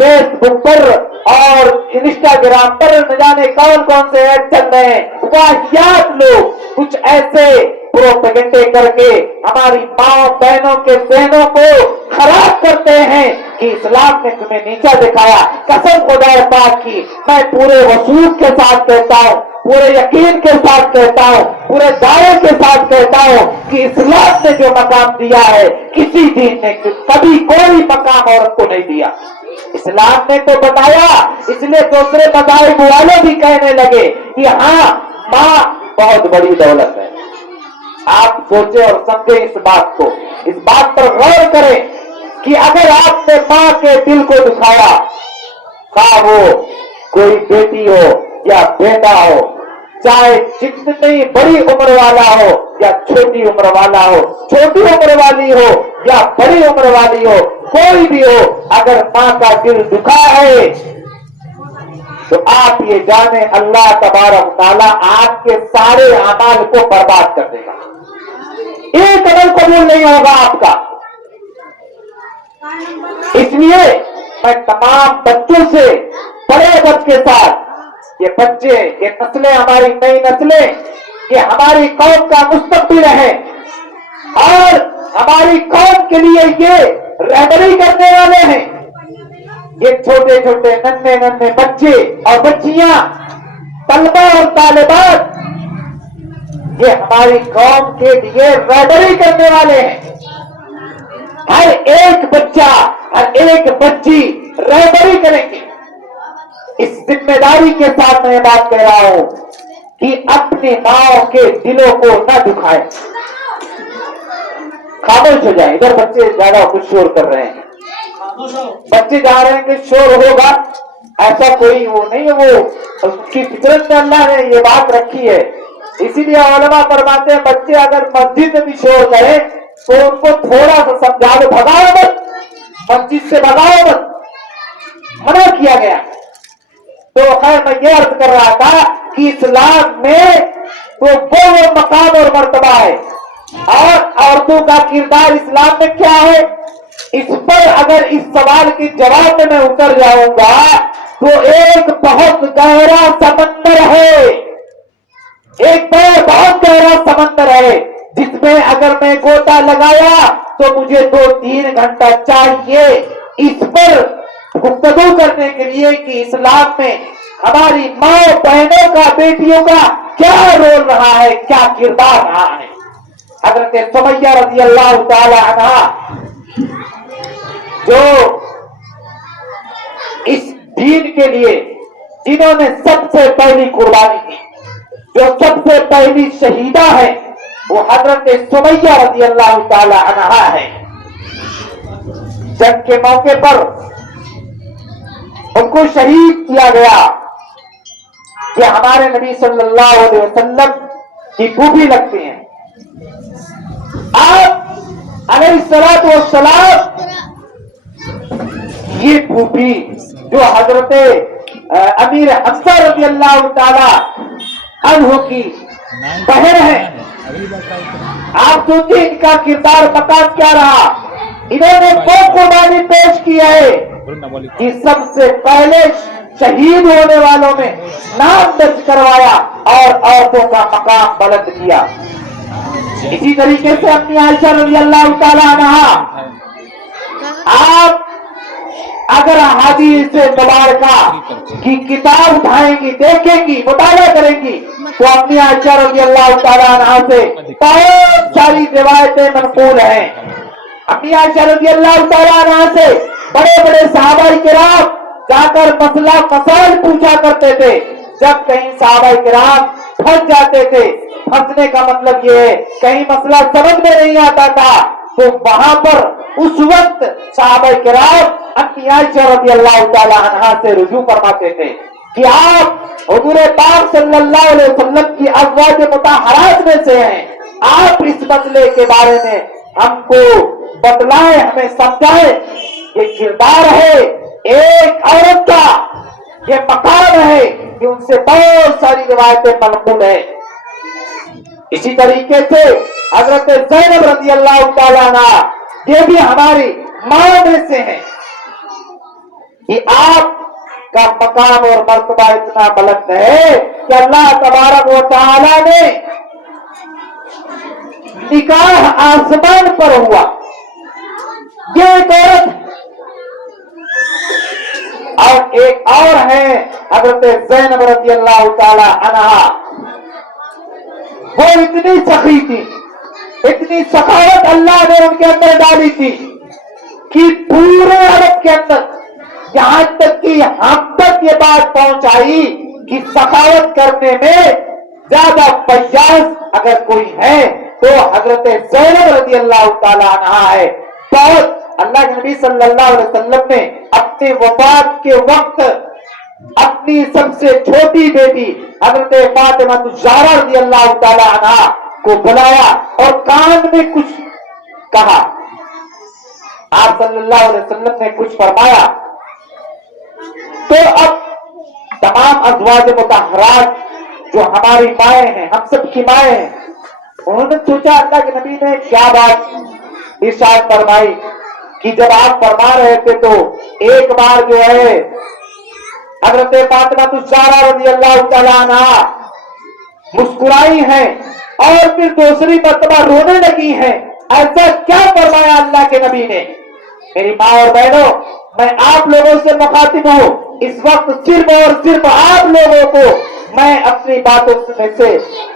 फेसबुक पर और इंस्टाग्राम पर न जाने कौन कौन से ऐड चल रहे हैं। वाहियात लोग कुछ ऐसे प्रोपेगेंडे करके हमारी माँ बहनों के जहनों को खराब करते हैं कि इस्लाम ने तुम्हें नीचा दिखाया। कसम खुदा पाक की मैं पूरे वसूल के साथ कहता हूँ, पूरे यकीन के साथ कहता हूँ, पूरे दावे के साथ कहता हूँ कि इस्लाम ने जो मकाम दिया है किसी दीन ने कभी कोई मकाम औरत को नहीं दिया। इस्लाम ने तो बताया, इसलिए दूसरे मज़ाहिब वाले भी कहने लगे कि हाँ माँ बहुत बड़ी दौलत है। आप सोचे और समझे इस बात को, इस बात पर गौर करें कि अगर आपने माँ के दिल को दुखाया, चाहे वो कोई बेटी हो या बेटा हो, चाहे जितनी बड़ी उम्र वाला हो या छोटी उम्र वाला हो, छोटी उम्र वाली हो या बड़ी उम्र वाली हो, कोई भी हो, अगर माँ का दिल दुखा है تو آپ یہ جانیں اللہ تبارک تعالیٰ آپ کے سارے اعمال کو برباد کر دے گا. ایک عمل قبول نہیں ہوگا آپ کا. اس لیے میں تمام بچوں سے بڑے ادب کے ساتھ، یہ بچے، یہ نسلیں، ہماری نئی نسلیں، یہ ہماری قوم کا مستقبل ہے اور ہماری قوم کے لیے یہ رہبری کرنے والے ہیں. یہ چھوٹے چھوٹے ننھے ننھے بچے اور بچیاں، طلبہ اور طالبات، یہ ہماری قوم کے لیے رہبری کرنے والے ہیں. ہر ایک بچہ، ہر ایک بچی رہبری کریں گے. اس ذمہ داری کے ساتھ میں یہ بات کہہ رہا ہوں کہ اپنی ماں کے دلوں کو نہ دکھائیں. خاموش ہو جائیں. ادھر بچے زیادہ کچھ شور کر رہے ہیں. بچے جا رہے ہیں کہ شور ہوگا، ایسا کوئی وہ نہیں ہے. وہ اس کی فطرت میں اللہ نے یہ بات رکھی ہے. اسی لیے علماء فرماتے ہیں بچے اگر مسجد میں بھی شور کریں تو ان کو تھوڑا سا سمجھا دو، بھگاؤ مت، مسجد سے بھگاؤ مت، منع کیا گیا. تو خیر میں یہ عرض کر رہا تھا کہ اسلام میں تو وہ مقام اور مرتبہ ہے، اور عورتوں کا کردار اسلام میں کیا ہے، اس پر اگر اس سوال کے جواب میں اتر جاؤں گا تو ایک بہت گہرا سمندر ہے. ایک بہت گہرا سمندر ہے جس میں اگر میں گوتا لگایا تو مجھے 2-3 گھنٹہ چاہیے اس پر گفتگو کرنے کے لیے کہ اسلام میں ہماری ماں بہنوں کا، بیٹیوں کا کیا رول رہا ہے، کیا کردار رہا ہے. حضرت سمیہ رضی اللہ تعالی عنہا جو اس دین کے لیے جنہوں نے سب سے پہلی قربانی دی، جو سب سے پہلی شہیدہ ہے، وہ حضرت سمیہ رضی اللہ تعالی عنہا ہے. جنگ کے موقع پر ان کو شہید کیا گیا. یہ ہمارے نبی صلی اللہ علیہ وسلم کی پھوپھی لگتی ہیں. آپ علیہ الصلوۃ والسلام یہ پھوپھی جو حضرت امیر حفصہ رضی اللہ تعالی عنہ کی بہن ہے، آپ سوچیں ان کا کردار مقام کیا رہا. انہوں نے وہ قربانی پیش کی ہے کہ سب سے پہلے شہید ہونے والوں میں نام درج کروایا اور عورتوں کا مقام بلند کیا. اسی طریقے سے اپنی عائشہ رضی اللہ تعالی عنہا، آپ اگر حدیث مبارکہ کی کتاب اٹھائیں گی، دیکھیں گی، مطالعہ کریں گی تو اپنی عائشہ رضی اللہ تعالی عنہا سے بہت ساری روایتیں منقول ہیں. اپنی عائشہ رضی اللہ تعالی عنہا سے بڑے بڑے صحابہ کرام جا کر مسئلہ مسائل پوچھا کرتے تھے. جب کہیں صحابہ کرام پھنس جاتے تھے، پھنسنے کا مطلب یہ ہے کہیں مسئلہ سمجھ میں نہیں آتا تھا، تو وہاں پر اس وقت صحابہ کرام اپنی عائشہ رضی اللہ تعالی عنہا سے رجوع فرماتے تھے کہ آپ حضور پاک صلی اللہ علیہ وسلم کی ازواج مطہرات میں سے ہیں، آپ اس مسئلے کے بارے میں ہم کو بتلائیں، ہمیں سمجھائیں. یہ کردار ہے ایک عورت کا، یہ مقام ہے کہ ان سے بہت ساری روایتیں منقول ہیں. اسی طریقے سے حضرت زینب رضی اللہ تعالیٰ عنہ، یہ بھی ہماری ماں میں سے ہیں کہ آپ کا مقام اور مرتبہ اتنا بلند ہے کہ اللہ تبارک و تعالی نے نکاح آسمان پر ہوا. یہ ایک عورت اور ایک اور ہے حضرت زینب رضی اللہ تعالی عنہا. وہ اتنی سخی تھی، اتنی سخاوت اللہ نے ان کے اندر ڈالی تھی کہ پورے عرب کے اندر یہاں تک کہ ہم تک یہ بات پہنچائی کہ سخاوت کرنے میں زیادہ فیاض اگر کوئی ہے تو حضرت زینب رضی اللہ تعالی عنہا ہے. بہت اللہ کے نبی صلی اللہ علیہ وسلم نے اپنے وفات کے وقت اپنی سب سے چھوٹی بیٹی حضرت فاطمہ الزہرا رضی اللہ تعالی عنہا کو بلایا اور کان میں کچھ کہا. آپ صلی اللہ علیہ وسلم نے کچھ فرمایا تو اب तमाम अज़वाज मुतहरात जो हमारी माएँ हैं, हम सब की माएँ हैं, उन्होंने सोचा अल्लाह के नबी ने क्या बात इरशाद फरमाई कि जब आप फरमा रहे थे तो एक बार जो है हज़रत फातिमा ज़हरा रज़ियल्लाहु तआला अन्हा मुस्कुराई हैं और फिर दूसरी मर्तबा रोने लगी हैं, ऐसा क्या फरमाया अल्लाह के नबी ने? मेरी माँ और बहनों, मैं आप लोगों से मुखातिब हूँ, इस वक्त सिर्फ और सिर्फ आप लोगों को मैं अपनी बातों में से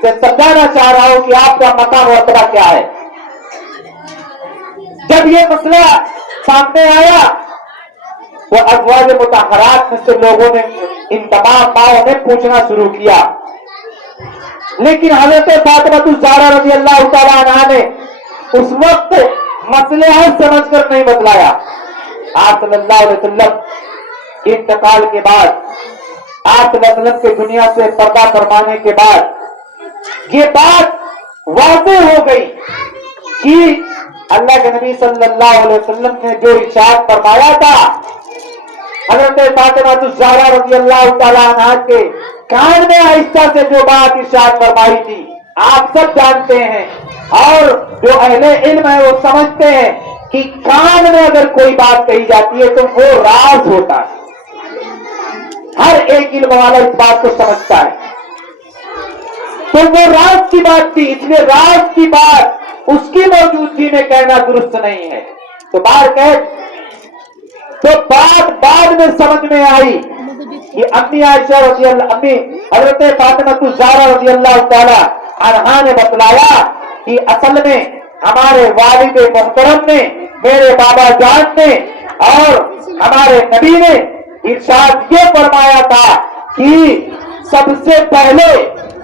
समझाना चाह रहा हूँ कि आपका मकाम मर्तबा क्या है। जब ये मसला सामने आया तो अज़वाज मुतहरात में से लोगों ने, इन तमाम माओं ने पूछना शुरू किया, लेकिन हज़रत फातिमा ज़हरा रज़ियल्लाहु तआला अन्हा ने उस वक्त मसले हल समझकर नहीं बतलाया। आप सल्लल्लाहु अलैहि वसल्लम के इंतकाल के बाद, आप सल्लल्लाहु अलैहि वसल्लम के दुनिया से पर्दा फरमाने के बाद ये बात वाज़ेह हो गई कि अल्लाह के नबी सल्लल्लाहु अलैहि वसल्लम ने जो इरशाद फरमाया था, हज़रत फातिमा ज़हरा रज़ियल्लाहु तआला अन्हा के कान में आहिस्ता से जो बात इरशाद फरमाई थी, आप सब जानते हैं, और जो अहले इल्म है वो समझते हैं कि कान में अगर कोई बात कही जाती है तो वो राज होता है। हर एक इल्म वाला इस बात को समझता है, तो वो राज की बात थी, इसलिए राज की बात उसकी मौजूदगी में कहना दुरुस्त नहीं है। तो बात बाद में समझ में आई कि अम्मी आयशा अम्मी हज़रत फातिमा ज़हरा रज़ियल्लाहु तआला अन्हा ने बतलाया कि असल में हमारे वालिद मोहतरम ने, मेरे बाबा जान ने और हमारे नबी ने इरशाद ये फरमाया था कि सबसे पहले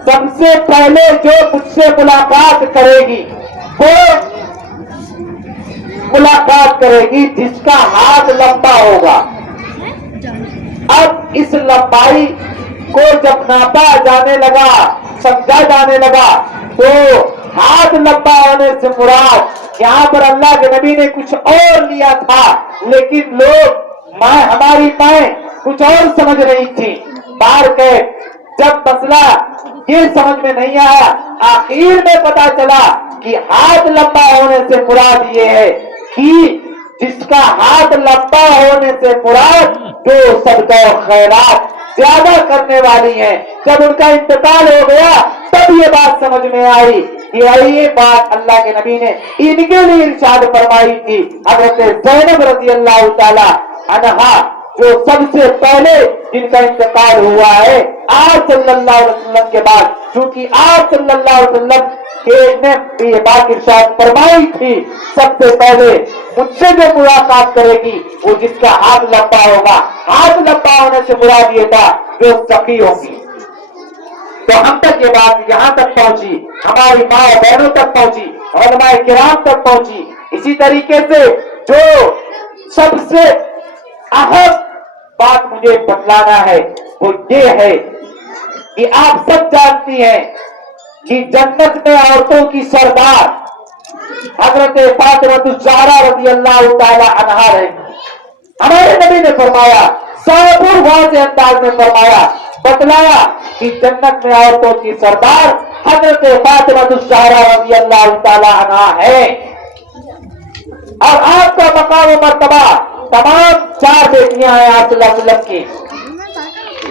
जो मुझसे मुलाकात करेगी वो मुलाकात करेगी जिसका हाथ लंबा होगा। अब इस लंबाई को जब नापा जाने लगा, समझा जाने लगा, तो हाथ लंबा होने से मुराद यहाँ पर अल्लाह के नबी ने कुछ और लिया था, लेकिन लोग हमारी माएँ कुछ और समझ रही थी। बाहर के जब मसला ये समझ में नहीं आया, आखिर में पता चला कि हाथ लंबा होने से मुराद ये है कि जिसका हाथ लंबा होने से मुराद जो सदका और खैरात ज्यादा करने वाली है। जब उनका इंतकाल हो गया तब ये बात समझ में आई कि ये बात अल्लाह के नबी ने इनके लिए इरशाद फरमाई थी। हज़रत ज़ैनब रज़ियल्लाहु तआला अन्हा जो सबसे पहले जिनका इंतकाल हुआ है आप सल्लल्लाहु अलैहि वसल्लम के बाद, क्योंकि आप सल्लल्लाहु अलैहि वसल्लम ने ये बात इरशाद फरमाई थी, सबसे पहले मुझसे जो मुलाकात करेगी वो जिसका हाथ लंबा होगा। हाथ लंबा होने से मुराद ये था जो सखी होगी। तो हम तक ये बात यहाँ तक पहुंची, हमारी माँ बहनों तक पहुंची, उलमाए किराम तक पहुंची। इसी तरीके से जो सबसे अहम बात मुझे बतलाना है वो ये है कि आप सब जानती हैं कि जन्नत में औरतों की सरदार हज़रत फातिमा ज़हरा रज़ियल्लाहु तआला अन्हा है। हमारे नबी ने फरमाया, साबुर वाज़ेह अंदाज में फरमाया, बतलाया कि जन्नत में औरतों की सरदार हज़रत फातिमा ज़हरा रज़ियल्लाहु तआला अन्हा है। और आपका मकाम व मर्तबा तमाम 4 बेटियां हैं आप सल्लल्लाहु अलैहि वसल्लम की।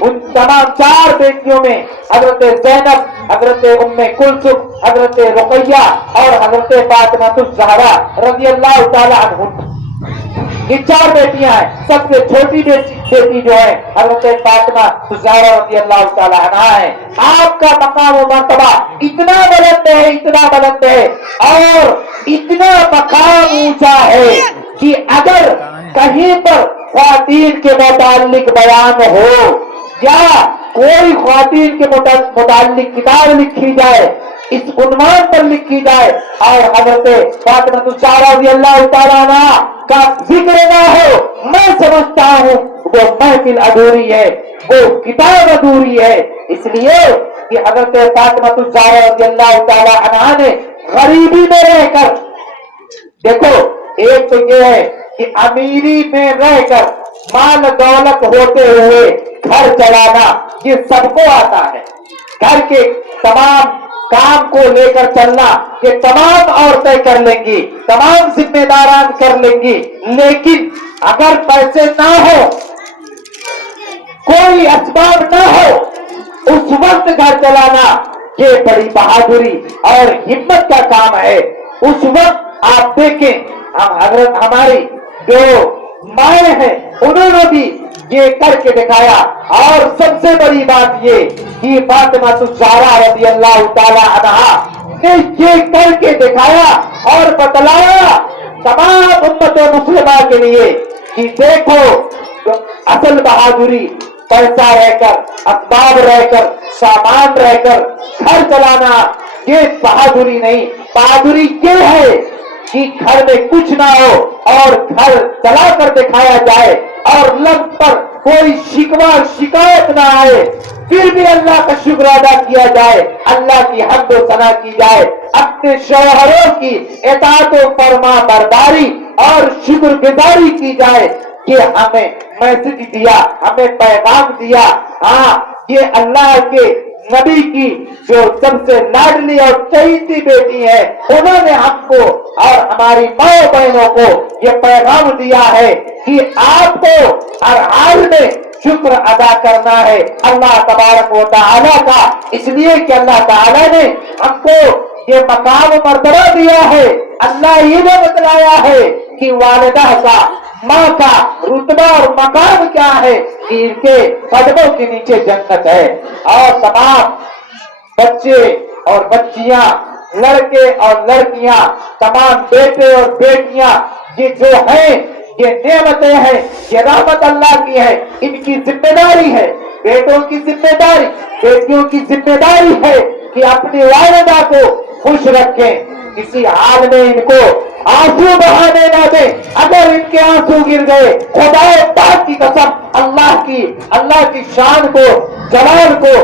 उन तमाम 4 बेटियों में हज़रत ज़ैनब, हज़रत उम्मे कुलसुम, हज़रत रुक़ैया और हज़रत फातिमा ज़हरा रज़ियल्लाहु तआला अन्हा, ये 4 बेटियां हैं। सबसे छोटी बेटी जो है हज़रत फातिमा ज़हरा रज़ियल्लाहु तआला अन्हा है। आपका मकाम व मर्तबा इतना बुलंद है, इतना बुलंद है और इतना मकाम ऊंचा है कि अगर कहीं पर ख्वातीन के मुताल्लिक बयान हो या कोई ख्वातीन के मुताल्लिक किताब लिखी जाए, इस उन्वान पर लिखी जाए और हज़रत फातिमा ज़हरा रज़ियल्लाहु तआला अन्हा का जिक्र ना हो, मैं समझता हूँ वो महफिल अधूरी है, वो किताब अधूरी है। इसलिए कि हज़रत फातिमा ज़हरा रज़ियल्लाहु तआला अन्हा ने गरीबी में रहकर, देखो एक तो ये है कि अमीरी में रहकर माल दौलत होते हुए घर चलाना ये सबको आता है। घर के तमाम काम को लेकर चलना ये तमाम औरतें कर लेंगी, तमाम जिम्मेदारान कर लेंगी। लेकिन अगर पैसे ना हो, कोई असबाब ना हो, उस वक्त घर चलाना ये बड़ी बहादुरी और हिम्मत का काम है। उस वक्त आप देखें, हम हजरत हमारी जो माए हैं उन्होंने भी ये करके दिखाया। और सबसे बड़ी बात ये कि फातिमा ज़हरा रज़ी अल्लाह ताला अन्हा ने ये करके दिखाया और बतलाया तमाम उम्मत मुस्लिमा के लिए कि देखो असल बहादुरी पैसा रहकर, असबाब रहकर, सामान रहकर घर चलाना ये बहादुरी नहीं। बहादुरी ये है कि घर में कुछ ना हो और घर चला कर दिखाया जाए और लब पर कोई शिकवा शिकायत ना आए, फिर भी अल्लाह का शुक्र अदा किया जाए, अल्लाह की हम्द व सना की जाए, अपने शौहरों की इताअत व फरमा बरदारी और शुक्रगुजारी की जाए कि हमें मैसेज दिया, हमें पैगाम दिया। हाँ, ये अल्लाह के नबी की जो सबसे लाडली और चहीती बेटी है, उन्होंने हमको और हमारी माँ बहनों को ये पैगाम दिया है कि आपको हर हाल में शुक्र अदा करना है अल्लाह तबारक व तआला का। इसलिए कि अल्लाह ताला ने हमको ये मकाम मर्तबा दिया है। अल्लाह ये भी बतलाया है कि वालिदा का, माँ का रुतबा और मकाम क्या है कि इनके कदमों के नीचे जन्नत है। और तमाम बच्चे और बच्चियां, लड़के और लड़कियां, तमाम बेटे और बेटियां, ये जो हैं ये नेमतें हैं, ये रहमत अल्लाह की है। इनकी जिम्मेदारी है, बेटों की जिम्मेदारी, बेटियों की जिम्मेदारी है कि अपनी वालिदा को खुश रखें, किसी हाल में इनको आंसू बहाने ना दे। अगर इनके आंसू गिर गए, खुदा पाक की कसम, अल्लाह की शान को, जलाल को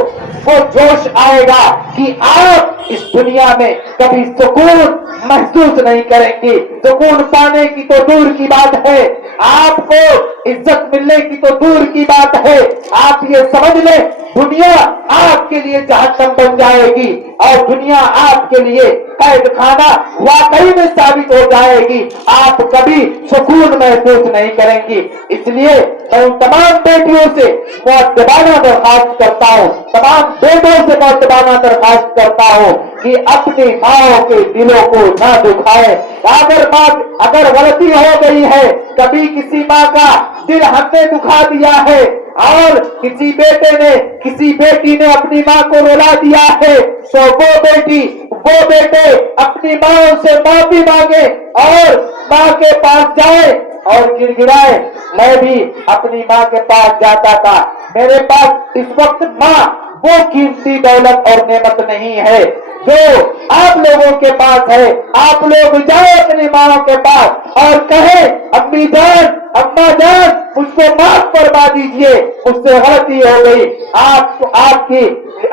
वो जोश आएगा कि आप इस दुनिया में कभी सुकून महसूस नहीं करेंगे। सुकून पाने की तो दूर की बात है, आपको इज्जत मिलने की तो दूर की बात है। आप ये समझ लें, दुनिया आपके लिए जहन्नम बन जाएगी और दुनिया आपके लिए कैद खाना वाकई में साबित हो जाएगी। आप कभी सुकून महसूस नहीं करेंगी। इसलिए मैं उन तमाम बेटियों से मुअद्दबाना दरखास्त करता हूँ, तमाम बेटों से मुअद्दबाना दरखास्त करता हूँ कि अपनी माओ के दिलों को न दुखाए। अगर गलती हो गई है, कभी किसी माँ का दिल हमने दुखा दिया है और किसी बेटे ने, किसी बेटी ने अपनी माँ को रुला दिया है, तो वो बेटी, वो बेटे अपनी माँ से माफी मांगे और माँ के पास जाए और गिड़गिड़ाए। मैं भी अपनी माँ के पास जाता था। मेरे पास इस वक्त माँ वो कीमती दौलत और नेमत नहीं है जो आप लोगों के पास है। आप लोग जाए अपनी माँ के पास और कहे, अम्मी जान, अम्मा जान, मुझको माफ करवा दीजिए, मुझसे गलती हो गई।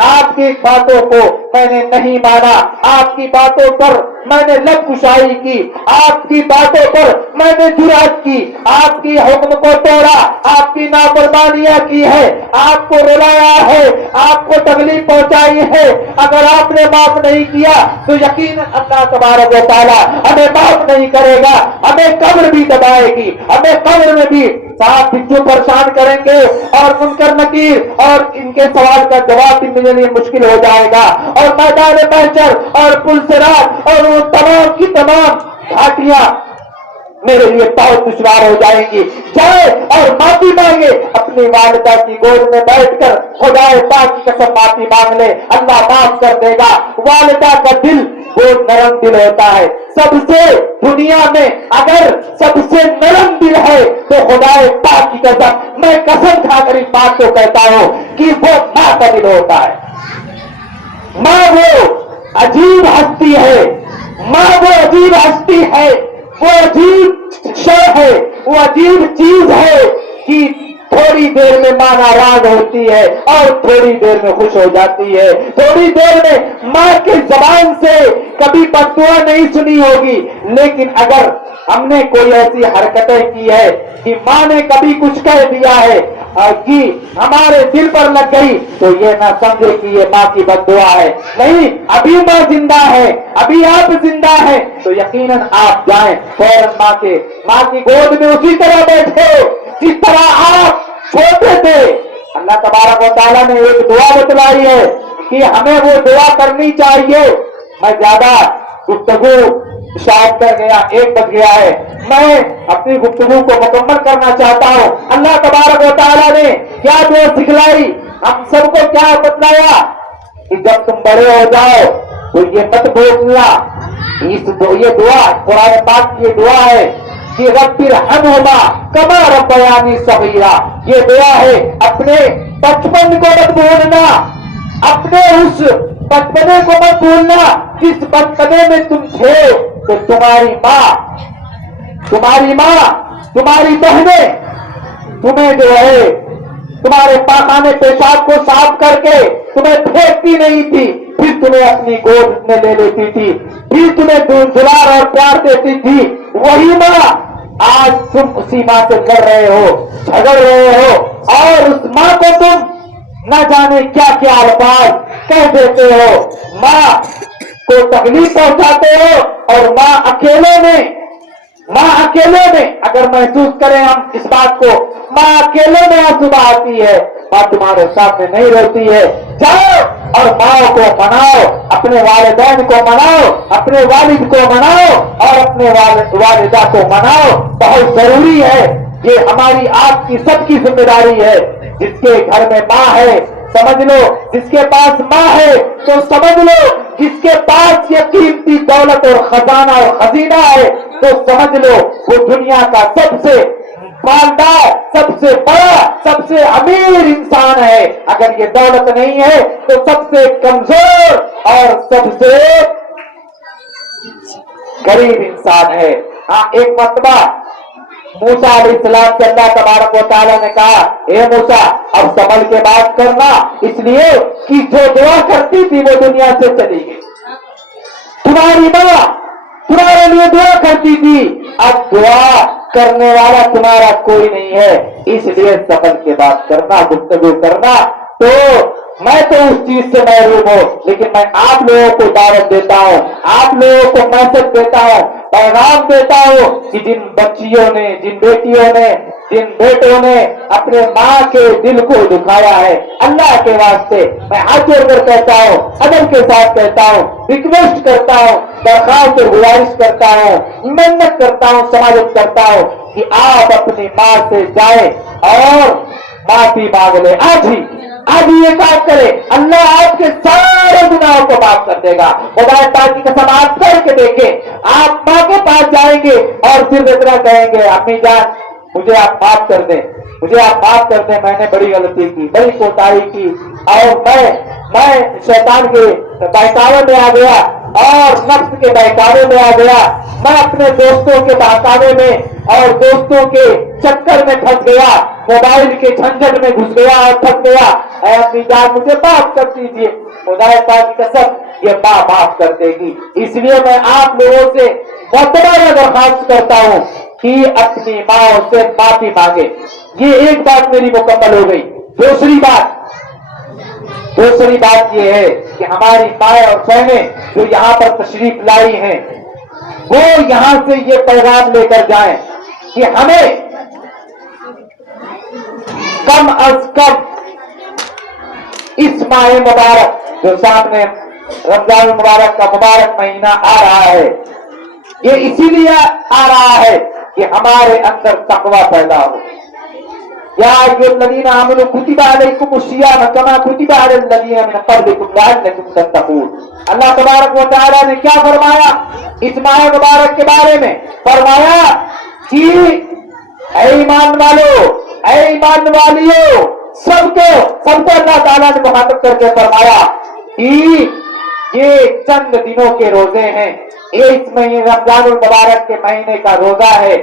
आपकी बातों को मैंने नहीं माना, आपकी बातों पर मैंने लब कुशाई की, आपकी बातों पर मैंने जुरात की, आपकी हुक्म को तोड़ा, आपकी नाफरमानियां की है, आपको रुलाया है, आपको तकलीफ पहुंचाई है। अगर आपने माफ नहीं किया तो यकीन अल्लाह तबारक व तआला हमें माफ नहीं करेगा, हमें कब्र भी दबाएगी, हमें कब्र में भी साथ बिच्छू परेशान करेंगे और मुनकर नकीर और इनके सवाल का जवाब भी मेरे लिए मुश्किल हो जाएगा। और मैदान महशर और पुलसिरात और वो तमाम की तमाम घाटियां मेरे लिए बहुत दुश्वार हो जाएंगी। जाए और माफी मांगे, अपनी वालिदा की गोद में बैठकर खुदाए पाक की कसम माफी मांग ले, अल्लाह माफ कर देगा। वालिदा का दिल वो नरम दिल होता है। सबसे दुनिया में अगर सबसे नरम दिल है तो खुदाए पाक की कसम, मैं कसम खाकर इस बात को कहता हूँ कि वो माँ का दिल होता है। माँ वो अजीब हस्ती है, माँ वो अजीब हस्ती है, वो अजीब शय है, वो अजीब चीज है कि थोड़ी देर में माँ नाराज होती है और थोड़ी देर में खुश हो जाती है। थोड़ी देर में माँ की जबान से कभी बददुआ नहीं सुनी होगी, लेकिन अगर हमने कोई ऐसी हरकतें की है कि माँ ने कभी कुछ कह दिया है और कि हमारे दिल पर लग गई, तो ये ना समझे कि ये माँ की बददुआ है। नहीं, अभी माँ जिंदा है, अभी आप जिंदा हैं, तो यकीनन आप जाएं फौरन माँ की गोद में उसी तरह बैठे जिस तरह आप छोटे थे। अल्लाह तबारक व तआला ने एक दुआ बतलाई है कि हमें वो दुआ करनी चाहिए। मैं ज्यादा गुफ्तगू शायद कर गया, 1 बज गया है, मैं अपनी गुफ्तगू को मुकम्मल करना चाहता हूँ। अल्लाह तबारक व तआला ने क्या दुआ सिखलाई, हम सबको क्या बतलाया कि जब तुम बड़े हो जाओ तो ये मत भूलना, ये दुआ कुरान पाक की दुआ है कि रब्बिर हम्हुमा कमा रब्बयानी सगीरा। ये दुआ है अपने बचपन को मत भूलना, अपने उस बचपने को मत भूलना जिस बचपने में तुम थे। तो तुम्हारी माँ, तुम्हारी बहनें तुम्हें जो है तुम्हारे पाखाने पेशाब को साफ करके तुम्हें फेंकती नहीं थी, फिर तुम्हें अपनी गोद में ले लेती थी, फिर तुम्हें दुलार और प्यार देती थी। वही माँ आज तुम उसी माँ से लड़ रहे हो, झगड़ रहे हो, और उस माँ को तुम न जाने क्या क्या अल्फाज कह देते हो, माँ को तकलीफ पहुंचाते हो। और माँ अकेले में अगर महसूस करें हम इस बात को, माँ अकेले में आंसू बहाती है, माँ तुम्हारे सामने नहीं रहती है। जाओ और माँ को मनाओ, अपने वालिदैन को मनाओ, अपने वालिद को मनाओ और अपने वालिदा को मनाओ। बहुत जरूरी है, ये हमारी आपकी सबकी जिम्मेदारी है। जिसके घर में माँ है समझ लो, जिसके पास माँ है तो समझ लो, जिसके पास ये कीमती दौलत और खजाना और खजीना है तो समझ लो वो दुनिया का सबसे मालदार, सबसे बड़ा, सबसे अमीर इंसान है। अगर ये दौलत नहीं है तो सबसे कमजोर और सबसे गरीब इंसान है। हाँ, एक मरतबा मूसा अलैहिस्सलाम से अल्लाह तबारक व तआला ने कहा, ए मूसा अब संभल के बात करना, इसलिए कि जो दुआ करती थी वो दुनिया से चली गई। तुम्हारी माँ तुम्हारे लिए दुआ करती थी, अब दुआ करने वाला तुम्हारा कोई नहीं है, इसलिए संभल के बात करना, गुफ्तगू करना। तो मैं तो उस चीज से महरूम हूँ, लेकिन मैं आप लोगों को दावत देता हूँ, आप लोगों को मैसेज देता हूँ, पैगाम देता हूँ कि जिन बच्चियों ने, जिन बेटियों ने, जिन बेटों ने अपने माँ के दिल को दुखाया है, अल्लाह के वास्ते मैं हाथ जोड़कर कहता हूँ, अदब के साथ कहता हूँ, रिक्वेस्ट करता हूँ, दरख्वास्त और गुजारिश करता हूँ, मेहनत करता हूँ, समाजत करता हूँ कि आप अपनी माँ से जाए और माफी मांग ले। आज ही ये काम करे, अल्लाह आपके सारे गुनाहों को माफ कर देगा। खुदा पाक की कसम आप करके देखें, आप माँ के पास जाएंगे और सिर्फ इतना कहेंगे, अम्मी जान मुझे आप माफ कर दें, मुझे आप माफ कर दें, मैंने बड़ी गलती की, बड़ी कोताही की और मैं शैतान के बहकावे में आ गया और नफ्स के बहकावे में आ गया, मैं अपने दोस्तों के बहकावे में और दोस्तों के चक्कर में फंस गया, मोबाइल के झंझट में घुस गया और फंस गया। ऐ अपनी जान मुझे माफ कर दीजिए। खुदा पाक की कसम ये माँ माफ कर देगी। इसलिए मैं आप लोगों से मुतबारा दरख्वास्त करता हूँ कि अपनी माँ से माफी मांगे। ये एक बात मेरी मुकम्मल हो गई। दूसरी बात ये है कि हमारी माँ और बहनें जो यहाँ पर तशरीफ लाई हैं वो यहाँ से ये पैगाम लेकर जाएं कि हमें कम अज कम इस माह मुबारक जो सामने रमजान मुबारक का मुबारक महीना आ रहा है, ये इसीलिए आ रहा है कि हमारे अंदर तकवा पैदा हो। या अय्युहल्लज़ीना आमनू कुतिबा अलैकुमुस्सियाम कमा कुतिबा अलल्लज़ीना मिन क़ब्लिकुम लअल्लकुम तत्तक़ून। अल्लाह तबारक व तआला ने क्या फरमाया इस माह मुबारक के बारे में? फरमाया कि ऐ ईमान वालियों, सबको अल्लाह ताला ने मुखातब करके फरमाया कि ये चंद दिनों के रोजे हैं, ये इस महीने रमजानुल मुबारक के महीने का रोजा है।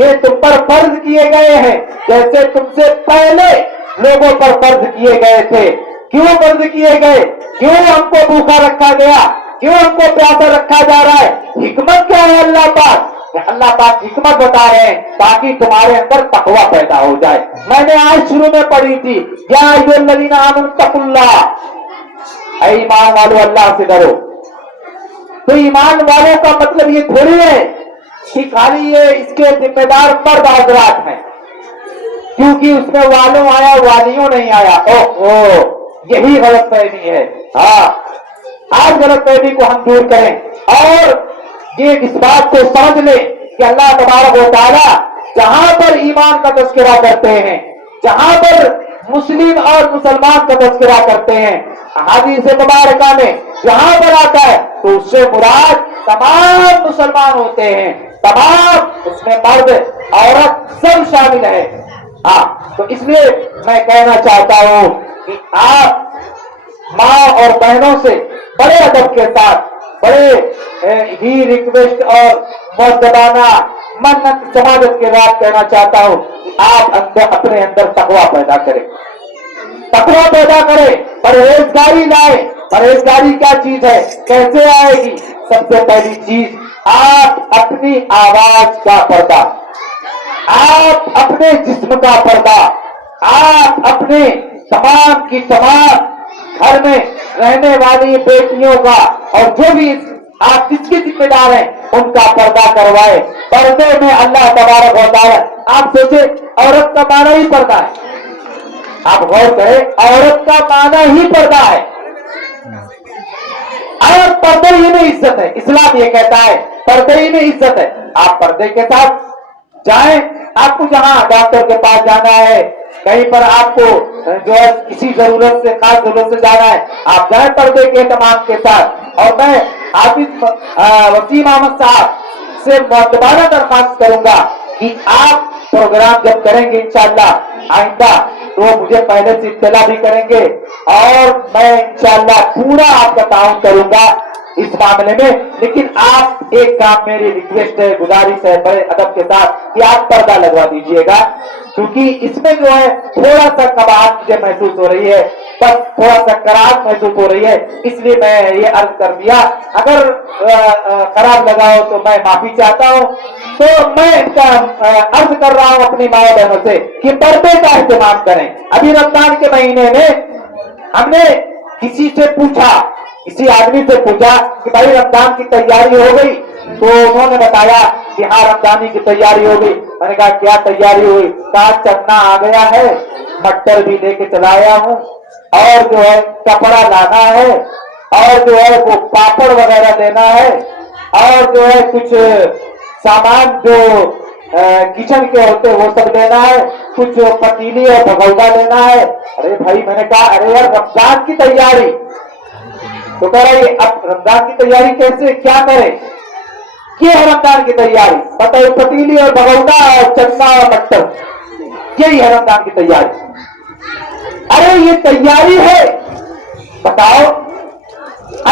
یہ تم پر فرض کیے گئے ہیں جیسے تم سے پہلے لوگوں پر فرض کیے گئے تھے. کیوں فرض کیے گئے؟ کیوں ہم کو بھوکا رکھا گیا؟ کیوں ہم کو پیاسا رکھا جا رہا ہے؟ حکمت کیا ہے اللہ پاک؟ اللہ پاک حکمت بتا رہے ہیں تاکہ تمہارے اندر تقوی پیدا ہو جائے. میں نے آج شروع میں پڑھی تھی یا ایھا الذین آمنوا اتقوا اللہ، اے ایمان والو اللہ سے ڈرو. تو ایمان والوں کا مطلب یہ تھوڑی ہے کہ خالی یہ اس کے ذمہ دار مرد حضرات ہیں کیونکہ اس میں والوں آیا والیوں نہیں آیا. اوہ یہی غلط فہمی ہے. ہاں آج غلط فہمی کو ہم دور کریں اور یہ اس بات کو سمجھ لیں کہ اللہ تبارک و تعالیٰ جہاں پر ایمان کا تذکرہ کرتے ہیں، جہاں پر مسلم اور مسلمان کا تذکرہ کرتے ہیں، حدیث مبارکہ میں جہاں پر آتا ہے تو اس سے مراد تمام مسلمان ہوتے ہیں، تمام، اس میں مرد عورت سب شامل ہے. ہاں تو اس لیے میں کہنا چاہتا ہوں کہ آپ ماں اور بہنوں سے بڑے ادب کے ساتھ، بڑے ہی ریکویسٹ اور مؤدبانہ منت سماجت کے بعد کہنا چاہتا ہوں کہ آپ اپنے اندر تقویٰ پیدا کریں، تقویٰ پیدا کریں، پرہیزگاری لائیں. پرہیزگاری کیا چیز ہے؟ کیسے آئے گی؟ سب سے پہلی چیز، آپ اپنی آواز کا پردہ، آپ اپنے جسم کا پردہ، آپ اپنے تمام کی تمام گھر میں رہنے والی بیٹیوں کا اور جو بھی آپ جس کے ذمہ دار ہیں ان کا پردہ کروائے. پردے میں اللہ تبارک و تعالیٰ، آپ سوچے عورت کا معنی ہی پردہ ہے. آپ غور کریں، عورت کا معنی ہی پردہ ہے. عورت پردے ہی میں عزت ہے. اسلام یہ کہتا ہے پردے ہی میں عزت ہے. آپ پردے کے ساتھ جائیں. آپ کو جہاں ڈاکٹر کے پاس جانا ہے، کہیں پر آپ کو جو ہے کسی ضرورت سے، خاص ضرورت سے جانا ہے، آپ جائیں پردے کے اہتمام کے ساتھ. اور میں حافظ وسیم احمد صاحب سے مؤدبانہ درخواست کروں گا کہ آپ پروگرام جب کریں گے انشاءاللہ آئندہ تو مجھے پہلے سے اطلاع بھی کریں گے اور میں انشاءاللہ پورا آپ کا تعاون کروں گا اس معاملے میں. لیکن آپ ایک کام، میری ریکویسٹ ہے، گزارش ہے بڑے ادب کے ساتھ کہ آپ پردہ لگوا دیجئے گا کیونکہ اس میں جو ہے تھوڑا سا کباہٹ مجھے محسوس ہو رہی ہے، بس تھوڑا سا کراہٹ محسوس ہو رہی ہے. اس لیے میں یہ عرض کر دیا. اگر خراب لگا ہو تو میں معافی چاہتا ہوں. تو میں عرض کر رہا ہوں اپنی ماں بہنوں سے کہ پردے کا اہتمام کریں. ابھی رمضان کے مہینے میں ہم نے کسی سے پوچھا، کسی آدمی سے پوچھا کہ بھائی رمضان کی تیاری ہو گئی؟ تو انہوں نے بتایا کہ ہاں رمضانی کی تیاری ہو گئی. میں نے کہا کیا تیاری ہوئی؟ کہا چنا آ گیا ہے، مٹر بھی لے کے چلایا ہوں اور جو ہے کپڑا لانا ہے اور جو ہے وہ پاپڑ وغیرہ لینا ہے اور جو ہے کچھ سامان جو کچن کے ہوتے وہ سب لینا ہے، کچھ پتیلی اور بھگونا لینا ہے. ارے بھائی میں نے کہا ارے یار رمضان کی تیاری. تو کہہ رہا یہ اب رمضان کی تیاری کیسے کیا کرے؟ یہ ہے رمضان کی تیاری، بتائیے پتیلی اور بھگونا اور چنا اور مٹر، یہی ہے رمضان کی تیاری. ارے یہ تیاری ہے؟ بتاؤ.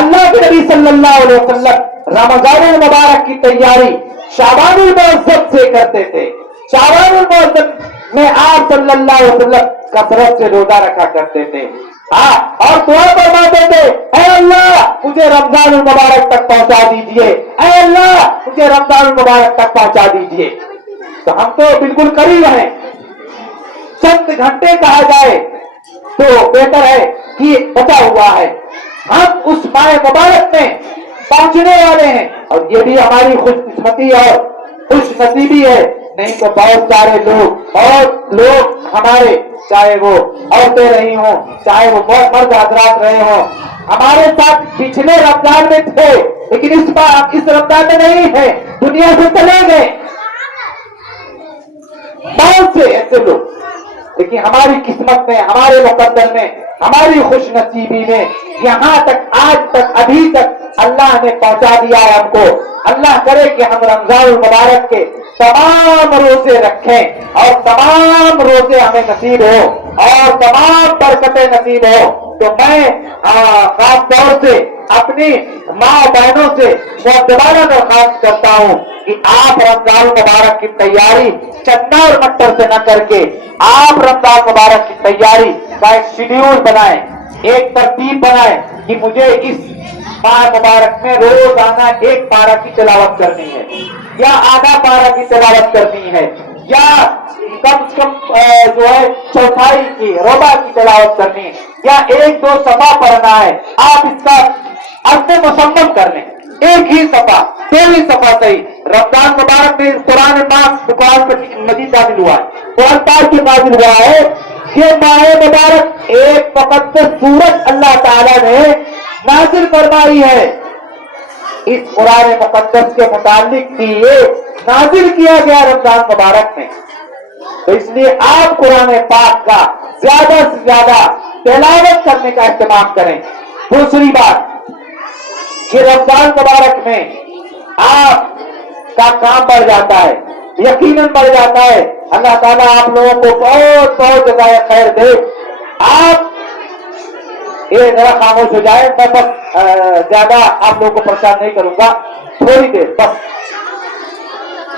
اللہ کے نبی صلی اللہ علیہ وسلم رمضان المبارک کی تیاری شعبان المعظم سے کرتے تھے. شعبان المعظم میں آپ صلی اللہ علیہ وسلم کثرت سے روزہ رکھا کرتے تھے. ہاں اور دعا فرماتے تھے اے اللہ مجھے رمضان المبارک تک پہنچا دیجئے، اے اللہ مجھے رمضان المبارک تک پہنچا دیجئے. تو ہم تو بالکل قریب ہیں، چند گھنٹے کہا جائے تو بہتر ہے کہ بچا ہوا ہے. ہم اس ماہ مبارک میں پہنچنے والے ہیں اور یہ بھی ہماری خوش قسمتی اور خوش نصیبی ہے. نہیں تو بہت سارے لوگ ہمارے، چاہے وہ عورتیں رہی ہوں چاہے وہ مرد حضرات رہے ہوں، ہمارے ساتھ پچھلے رمضان میں تھے لیکن اس رمضان میں نہیں ہے، دنیا سے چلے گئے بہت سے ایسے لوگ. لیکن ہماری قسمت میں، ہمارے مقدر میں، ہماری خوش نصیبی میں یہاں تک، آج تک، ابھی تک اللہ نے پہنچا دیا ہے ہم کو. اللہ کرے کہ ہم رمضان المبارک کے تمام روزے رکھیں اور تمام روزے ہمیں نصیب ہو اور تمام برکتیں نصیب ہو. तो मैं खास तौर से अपनी माँ बहनों से दोबारा दरखास्त करता हूँ कि आप रमजान मुबारक की तैयारी चन्ना और मट्टर से न करके आप रमजान मुबारक की तैयारी का एक शेड्यूल बनाएं, एक तरतीब बनाएं कि मुझे इस माह मुबारक में रोजाना एक पारा की तिलावत करनी है या आधा पारा की तिलावत करनी है या कम से कम जो है चौथाई की रोबा की तिलावत करनी है या एक दो सफा पढ़ना है। आप इसका अर्थ मुसम्मम कर लें, एक ही सफा, दो ही सफा सही। रमजान मुबारक में कुरान पाक कुरान मजीद नाजिल हुआ है, कुरान पाक की नाजिल हुआ है। ये माह मुबारक एक वक्त सूरत अल्लाह ताला ने नाजिल फरमाई है। इस कुरान मुकद्दस के मुतालिक भी ये नाजिल किया गया रमजान मुबारक में, तो इसलिए आप कुरान पाक का ज्यादा से ज्यादा तिलावत करने का इस्तेमाल करें। दूसरी बात, कि रमजान मुबारक में आप का काम बढ़ जाता है, यकीनन बढ़ जाता है। अल्लाह ताला आप लोगों को बहुत बहुत जज़ाए खैर दे। आप ये जरा खामोश हो जाए, मैं बस ज्यादा आप लोगों को परेशान नहीं करूंगा, थोड़ी देर बस।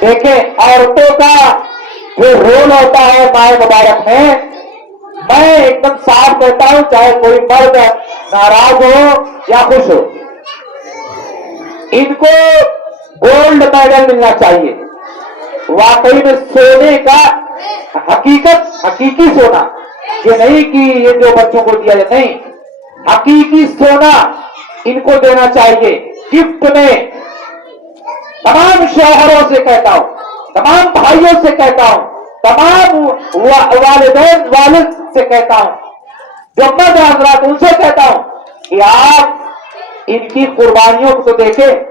देखें, औरतों का जो रोल होता है माह मुबारक में, मैं एकदम साफ कहता हूं, चाहे कोई मर्द नाराज हो या खुश हो, इनको गोल्ड मेडल मिलना चाहिए। वाकई में सोने का हकीकी सोना, ये नहीं कि ये जो बच्चों को दिया जाए, नहीं, हकीकी सोना इनको देना चाहिए गिफ्ट में। तमाम शौहरों से कहता हूं, तमाम भाइयों से कहता हूं, तमाम वालिदैन वालिद से कहता हूं, जो मर्द हजरात उनसे कहता हूं कि आप इनकी कुर्बानियों को तो देखें।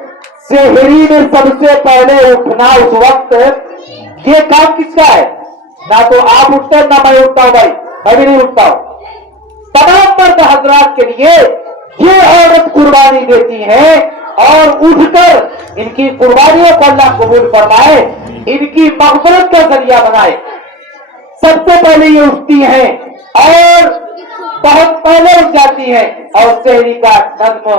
सेहरी में सबसे पहले उठना उस वक्त, ये काम किसका है? ना तो आप उठते ना मैं उठता हूं, भाई मैं भी नहीं उठता हूं। तमाम मर्द हजरात के लिए ये औरत कुर्बानी देती है और उठकर इनकी कुर्बानियों को अल्लाह कबूल फरमाए, इनकी मग़फ़िरत का जरिया बनाए। सबसे पहले ये उठती हैं और बहुत पहले उठ जाती है और सहरी का नज़्म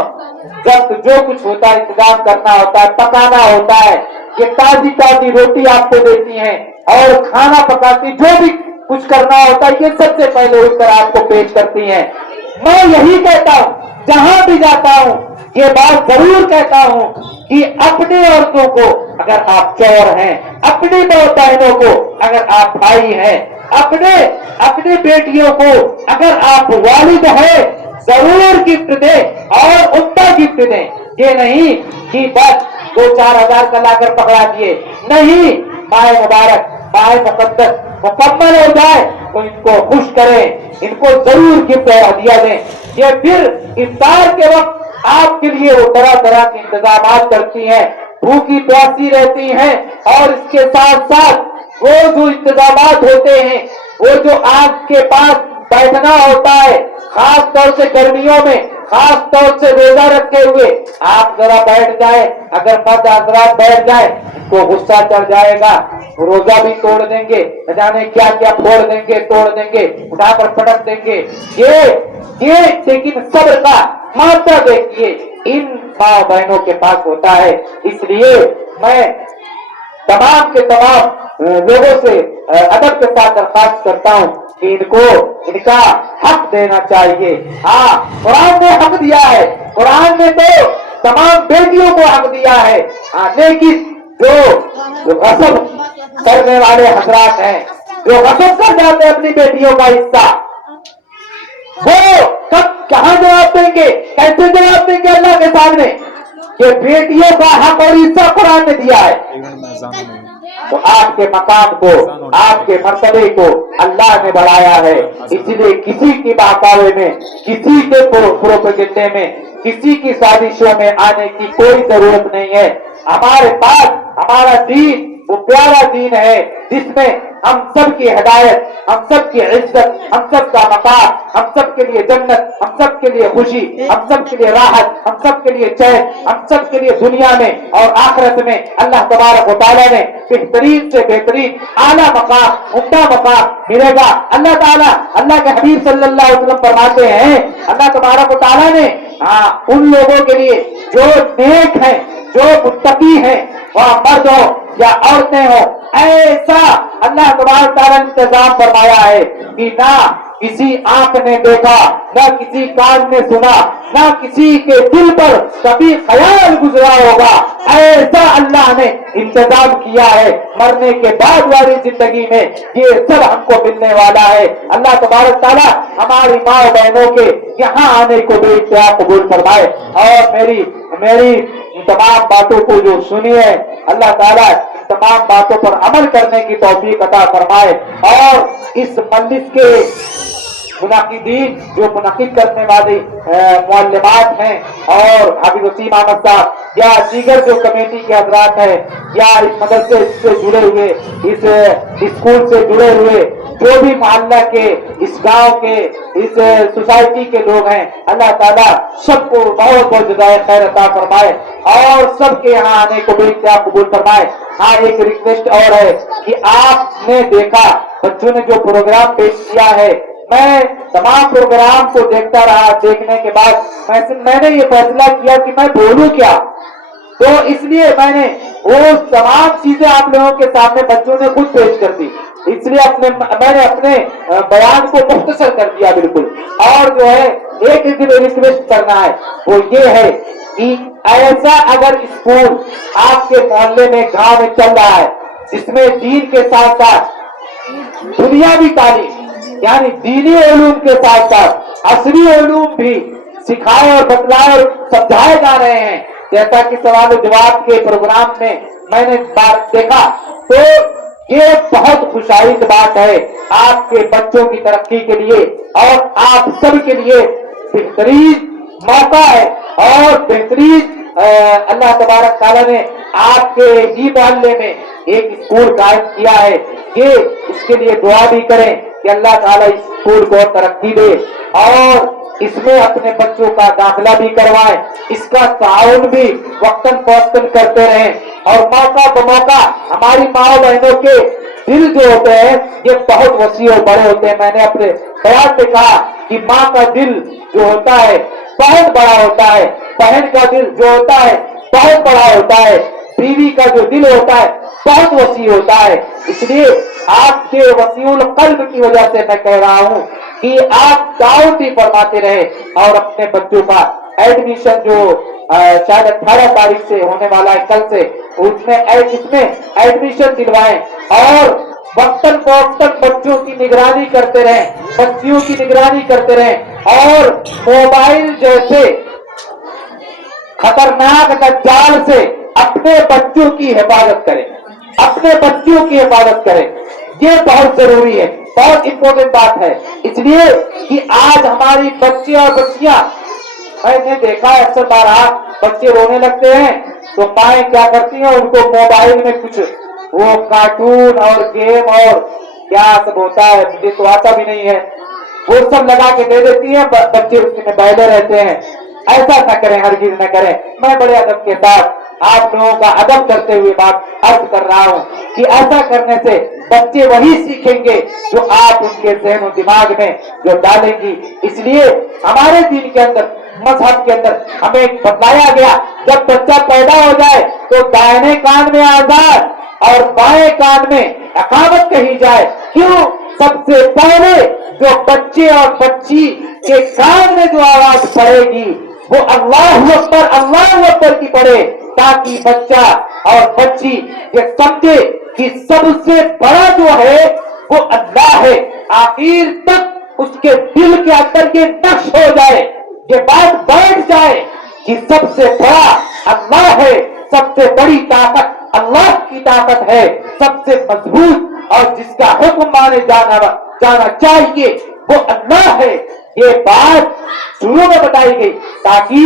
जब जो कुछ होता है इंतजाम करना होता है, पकाना होता है। ये ताजी ताजी रोटी आपको देती हैं और खाना पकाती, जो भी कुछ करना होता है ये सबसे पहले उठकर आपको पेश करती हैं। मैं यही कहता हूँ, जहां भी जाता हूँ ये बात जरूर कहता हूँ कि अपनी औरतों को अगर आप चौर हैं, अपनी बहनों को अगर आप भाई हैं, अपनी बेटियों को अगर आप वालिद हैं, जरूर गिफ्ट दें और उतना गिफ्ट दें। ये नहीं कि बस 2-4 हजार का लाकर पकड़ा दिए, नहीं। माह मुबारक, माह मुकद्दस मुकम्मल हो जाए तो इनको खुश करें, इनको जरूर गिफ्ट और हदिया दें। ये फिर इफ्तार के वक्त आपके लिए वो तरह तरह के इंतजाम करती हैं, भूखी प्यासी रहती हैं और इसके साथ साथ वो जो इंतजाम होते हैं, वो जो आपके पास बैठना होता है, खास तौर से गर्मियों में, खास तौर से रोजा रखे हुए आप जरा बैठ जाए, अगर मर्द हजरात बैठ जाए तो गुस्सा चढ़ जाएगा, रोजा भी तोड़ देंगे, न जाने क्या क्या फोड़ देंगे, तोड़ देंगे, उठाकर पटक देंगे। ये लेकिन सब्र का मात्रा देखिए इन माँ बहनों के पास होता है। इसलिए मैं तमाम के तमाम लोगों से अदब के साथ दरख्वास्त करता हूँ कि इनको इनका हक देना चाहिए। हाँ, कुरान ने हक दिया है, कुरान ने तो तमाम बेटियों को हक दिया है। लेकिन जो गसब करने वाले हजरात हैं, जो गसब कर जाते हैं अपनी बेटियों का हिस्सा, वो कब कहाँ जवाब देंगे, कैसे जवाब देंगे अल्लाह के सामने? ये बेटियों का हक और हिस्सा कुरान ने दिया है। तो आपके मकाम को, आपके मर्तबे को अल्लाह ने बढ़ाया है। इसलिए किसी की बहकावे में, किसी के प्रोपेगेंडे में, किसी की साजिशों में आने की कोई जरूरत नहीं है। हमारे पास हमारा दीन वो प्यारा दीन है जिसमें हम सब की हिदायत, हम सब की इज्जत, हम सब का मकाम, हम सब के लिए जन्नत, हम सब के लिए खुशी, हम सब के लिए राहत, हम सब के लिए चैन, हम सब के लिए दुनिया में और आखिरत में अल्लाह तबारक व तआला ने बेहतरीन से बेहतरीन आला मकाम, उम्दा मकाम मिलेगा। अल्लाह ताला, अल्लाह के हबीब सल्लल्लाहु अलैहि वसल्लम फरमाते हैं, अल्लाह तबारक व तआला ने उन लोगों के लिए जो नेक हैं, जो मुत्तकी हैं, वह मर्द हो या औरतें हो, ऐसा अल्लाह तबारक तआला ने इंतजाम फरमाया है कि ना किसी आंख ने देखा, ना किसी कान ने सुना, ना किसी के दिल पर कभी ख्याल गुजरा होगा, ऐसा अल्लाह ने इंतजाम किया है। मरने के बाद वाली जिंदगी में ये सब हमको मिलने वाला है। अल्लाह तबारक तआला हमारी माँ बहनों के यहाँ आने को भी इंतजाम कबूल फरमाए और मेरी तमाम बातों को जो सुनी है, अल्लाह ताला तमाम बातों पर अमल करने की तौफीक अता फरमाए और इस मजलिस के मुनाकिदीन जो मुनाकिद करने वाले मुअल्लिमात हैं और हाफिज वसीम अहमद साहब या दीगर जो कमेटी के हजरात हैं या इस मदरसे से जुड़े हुए, इस स्कूल से जुड़े हुए जो भी मोहल्ला के, इस गांव के, इस सोसाइटी के लोग हैं, अल्लाह ताला सबको बहुत बहुत जज़ाए खैर अता फरमाए और सबके यहाँ आने को भी क्या कबूल फरमाए। हाँ, एक रिक्वेस्ट और है कि आपने देखा बच्चों ने जो प्रोग्राम पेश किया है, मैं तमाम प्रोग्राम को देखता रहा। देखने के बाद मैंने ये फैसला किया कि मैं बोलूं क्या, तो इसलिए मैंने वो तमाम चीजें आप लोगों के सामने बच्चों ने खुद पेश कर दी, इसलिए मैंने अपने बयान को मुख्तसर कर दिया बिल्कुल। और जो है एक रिक्वेस्ट करना है, वो ये है कि ऐसा अगर स्कूल आपके मोहल्ले में, गांव में चल रहा है, जिसमें दीन के साथ साथ दुनियावी तालीम यानी दीनी उलूम के साथ साथ असली उलूम भी सिखाए और बतलाए और समझाए जा रहे हैं, जैसा कि सवाल जवाब के प्रोग्राम में मैंने बात देखा, तो ये बहुत खुशाइद बात है आपके बच्चों की तरक्की के लिए और आप सब के लिए बेहतरीन मौका है और बेहतरीन अल्लाह तबारक तआला ने आपके ही मोहल्ले में एक स्कूल कायम किया है। ये इसके लिए दुआ भी करें कि अल्लाह ताला इस स्कूल को तरक्की दे और इसमें अपने बच्चों का दाखिला भी करवाएं, इसका ताउन भी वक्तन फौक्तन करते रहें और मौका बमौका हमारी माँ बहनों के दिल जो होते हैं ये बहुत वसी और बड़े होते हैं। मैंने अपने बयान में कहा कि माँ का दिल जो होता है बहुत बड़ा होता है, बहन का दिल जो होता है बहुत बड़ा होता है, बीवी का जो दिल होता है बहुत वसी होता है। इसलिए आपके वसीउल कल्ब की वजह से मैं कह रहा हूँ कि आप दावत भी फरमाते रहे और अपने बच्चों का एडमिशन जो शायद 18 तारीख से होने वाला है, कल से, इसमें एडमिशन दिलवाएं और वक्तन फौक्तन बच्चों की निगरानी करते रहें, बच्चियों की निगरानी करते रहें और मोबाइल जैसे खतरनाक दज्जाल से अपने बच्चों की हिफाजत करें, अपने बच्चों की हिफाजत करें। ये बहुत जरूरी है, बहुत इंपॉर्टेंट बात है, इसलिए कि आज हमारी बच्चे और बच्चियां, मैंने देखा है अक्सर बार बच्चे रोने लगते हैं तो माएं क्या करती हैं, उनको मोबाइल में कुछ वो कार्टून और गेम और क्या सब होता है, मुझे तो आता भी नहीं है, वो सब लगा के दे देती हैं, बच्चे उसमें बहले रहते हैं। ऐसा न करें, हर चीज न करें। मैं बड़े अदब के साथ आप लोगों का अदब करते हुए बात अर्ज कर रहा हूँ कि ऐसा करने से बच्चे वही सीखेंगे जो आप उनके ज़हन और दिमाग में जो डालेंगी। इसलिए हमारे दीन के अंदर, मजहब के अंदर हमें बतलाया गया, जब बच्चा पैदा हो जाए तो दाहिने कान में आजाद और बाएं कान में इकामत कही जाए। क्यों? सबसे पहले जो बच्चे और बच्ची के कान में जो आवाज पड़ेगी वो अल्लाहु अकबर की पड़े, ताकि बच्चा और बच्ची ये समझे कि सबसे बड़ा जो है वो अल्लाह है। आखिर तक उसके दिल के अंदर ये नक्श हो जाए, ये बात बैठ जाए कि सबसे बड़ा अल्लाह है, सबसे बड़ी ताकत अल्लाह की ताकत है, सबसे मजबूत और जिसका हुक्म माने जाना चाहिए वो अल्लाह है। ये बात शुरू में बताई गई ताकि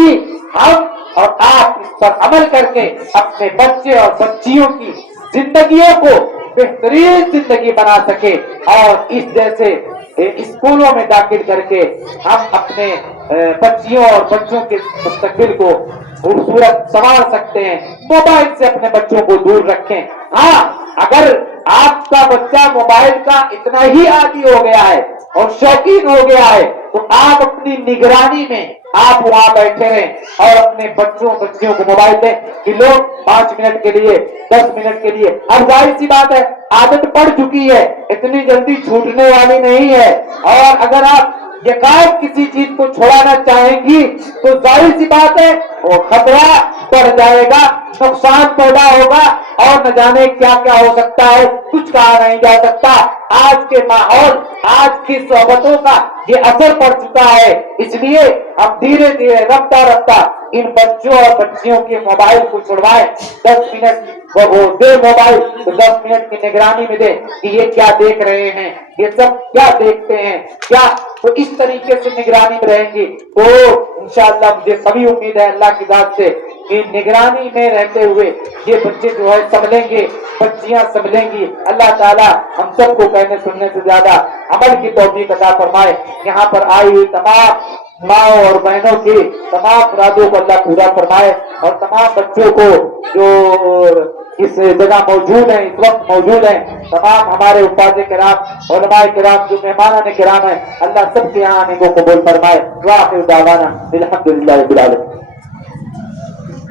हम और आप इस पर अमल करके अपने बच्चे और बच्चियों की जिंदगियों को बेहतरीन जिंदगी बना सके और इस जैसे स्कूलों में दाखिल करके हम अपने बच्चियों और बच्चों के मुस्तकबिल को खूबसूरत संवार सकते हैं। मोबाइल से अपने बच्चों को दूर रखें। हाँ, अगर आपका बच्चा मोबाइल का इतना ही आदी हो गया है और शौकीन हो गया है तो आप अपनी निगरानी में आप वहां बैठे रहें और अपने बच्चियों को मोबाइल दें कि लोग 5 मिनट के लिए 10 मिनट के लिए। अब जाहिर सी बात है, आदत पड़ चुकी है, इतनी जल्दी छूटने वाली नहीं है। और अगर आप यकायत किसी चीज को छुड़ाना चाहेंगी तो जाहिर सी बात है वो खतरा बढ़ जाएगा, नुकसान पैदा होगा और न जाने क्या क्या हो सकता है, कुछ कहा नहीं जा सकता। आज के माहौल, आज की सोबतों का ये असर पड़ चुका है, इसलिए अब धीरे धीरे रफ्ता रफ्ता इन बच्चों और बच्चियों के मोबाइल को छुड़वाएं। 10 मिनट वो दे मोबाइल तो 10 मिनट की निगरानी में दे कि ये क्या देख रहे हैं, ये सब क्या देखते हैं, क्या तो इस तरीके से निगरानी में रहेंगी तो इंशाअल्लाह मुझे सभी उम्मीद है अल्लाह की जात से कि निगरानी में रहते हुए ये बच्चे जो है संभलेंगे, बच्चियां संभलेंगी। अल्लाह ताला हम सबको कहने सुनने से ज्यादा अमल की तौफीक अता फरमाए। यहाँ पर आई हुई तमाम माओ और बहनों की तमाम मुरादों को अल्लाह पूरा फरमाए और तमाम बच्चों को जो इस जगह मौजूद है, इस वक्त मौजूद है, तमाम हमारे उस्ताद किराम, उलमाए किराम, जो मेहमान किराम है, अल्लाह सबके यहाँ आने को कबूल फरमाए। वाखिर दावाना अल्हम्दुलिल्लाह रब्बिल आलमीन।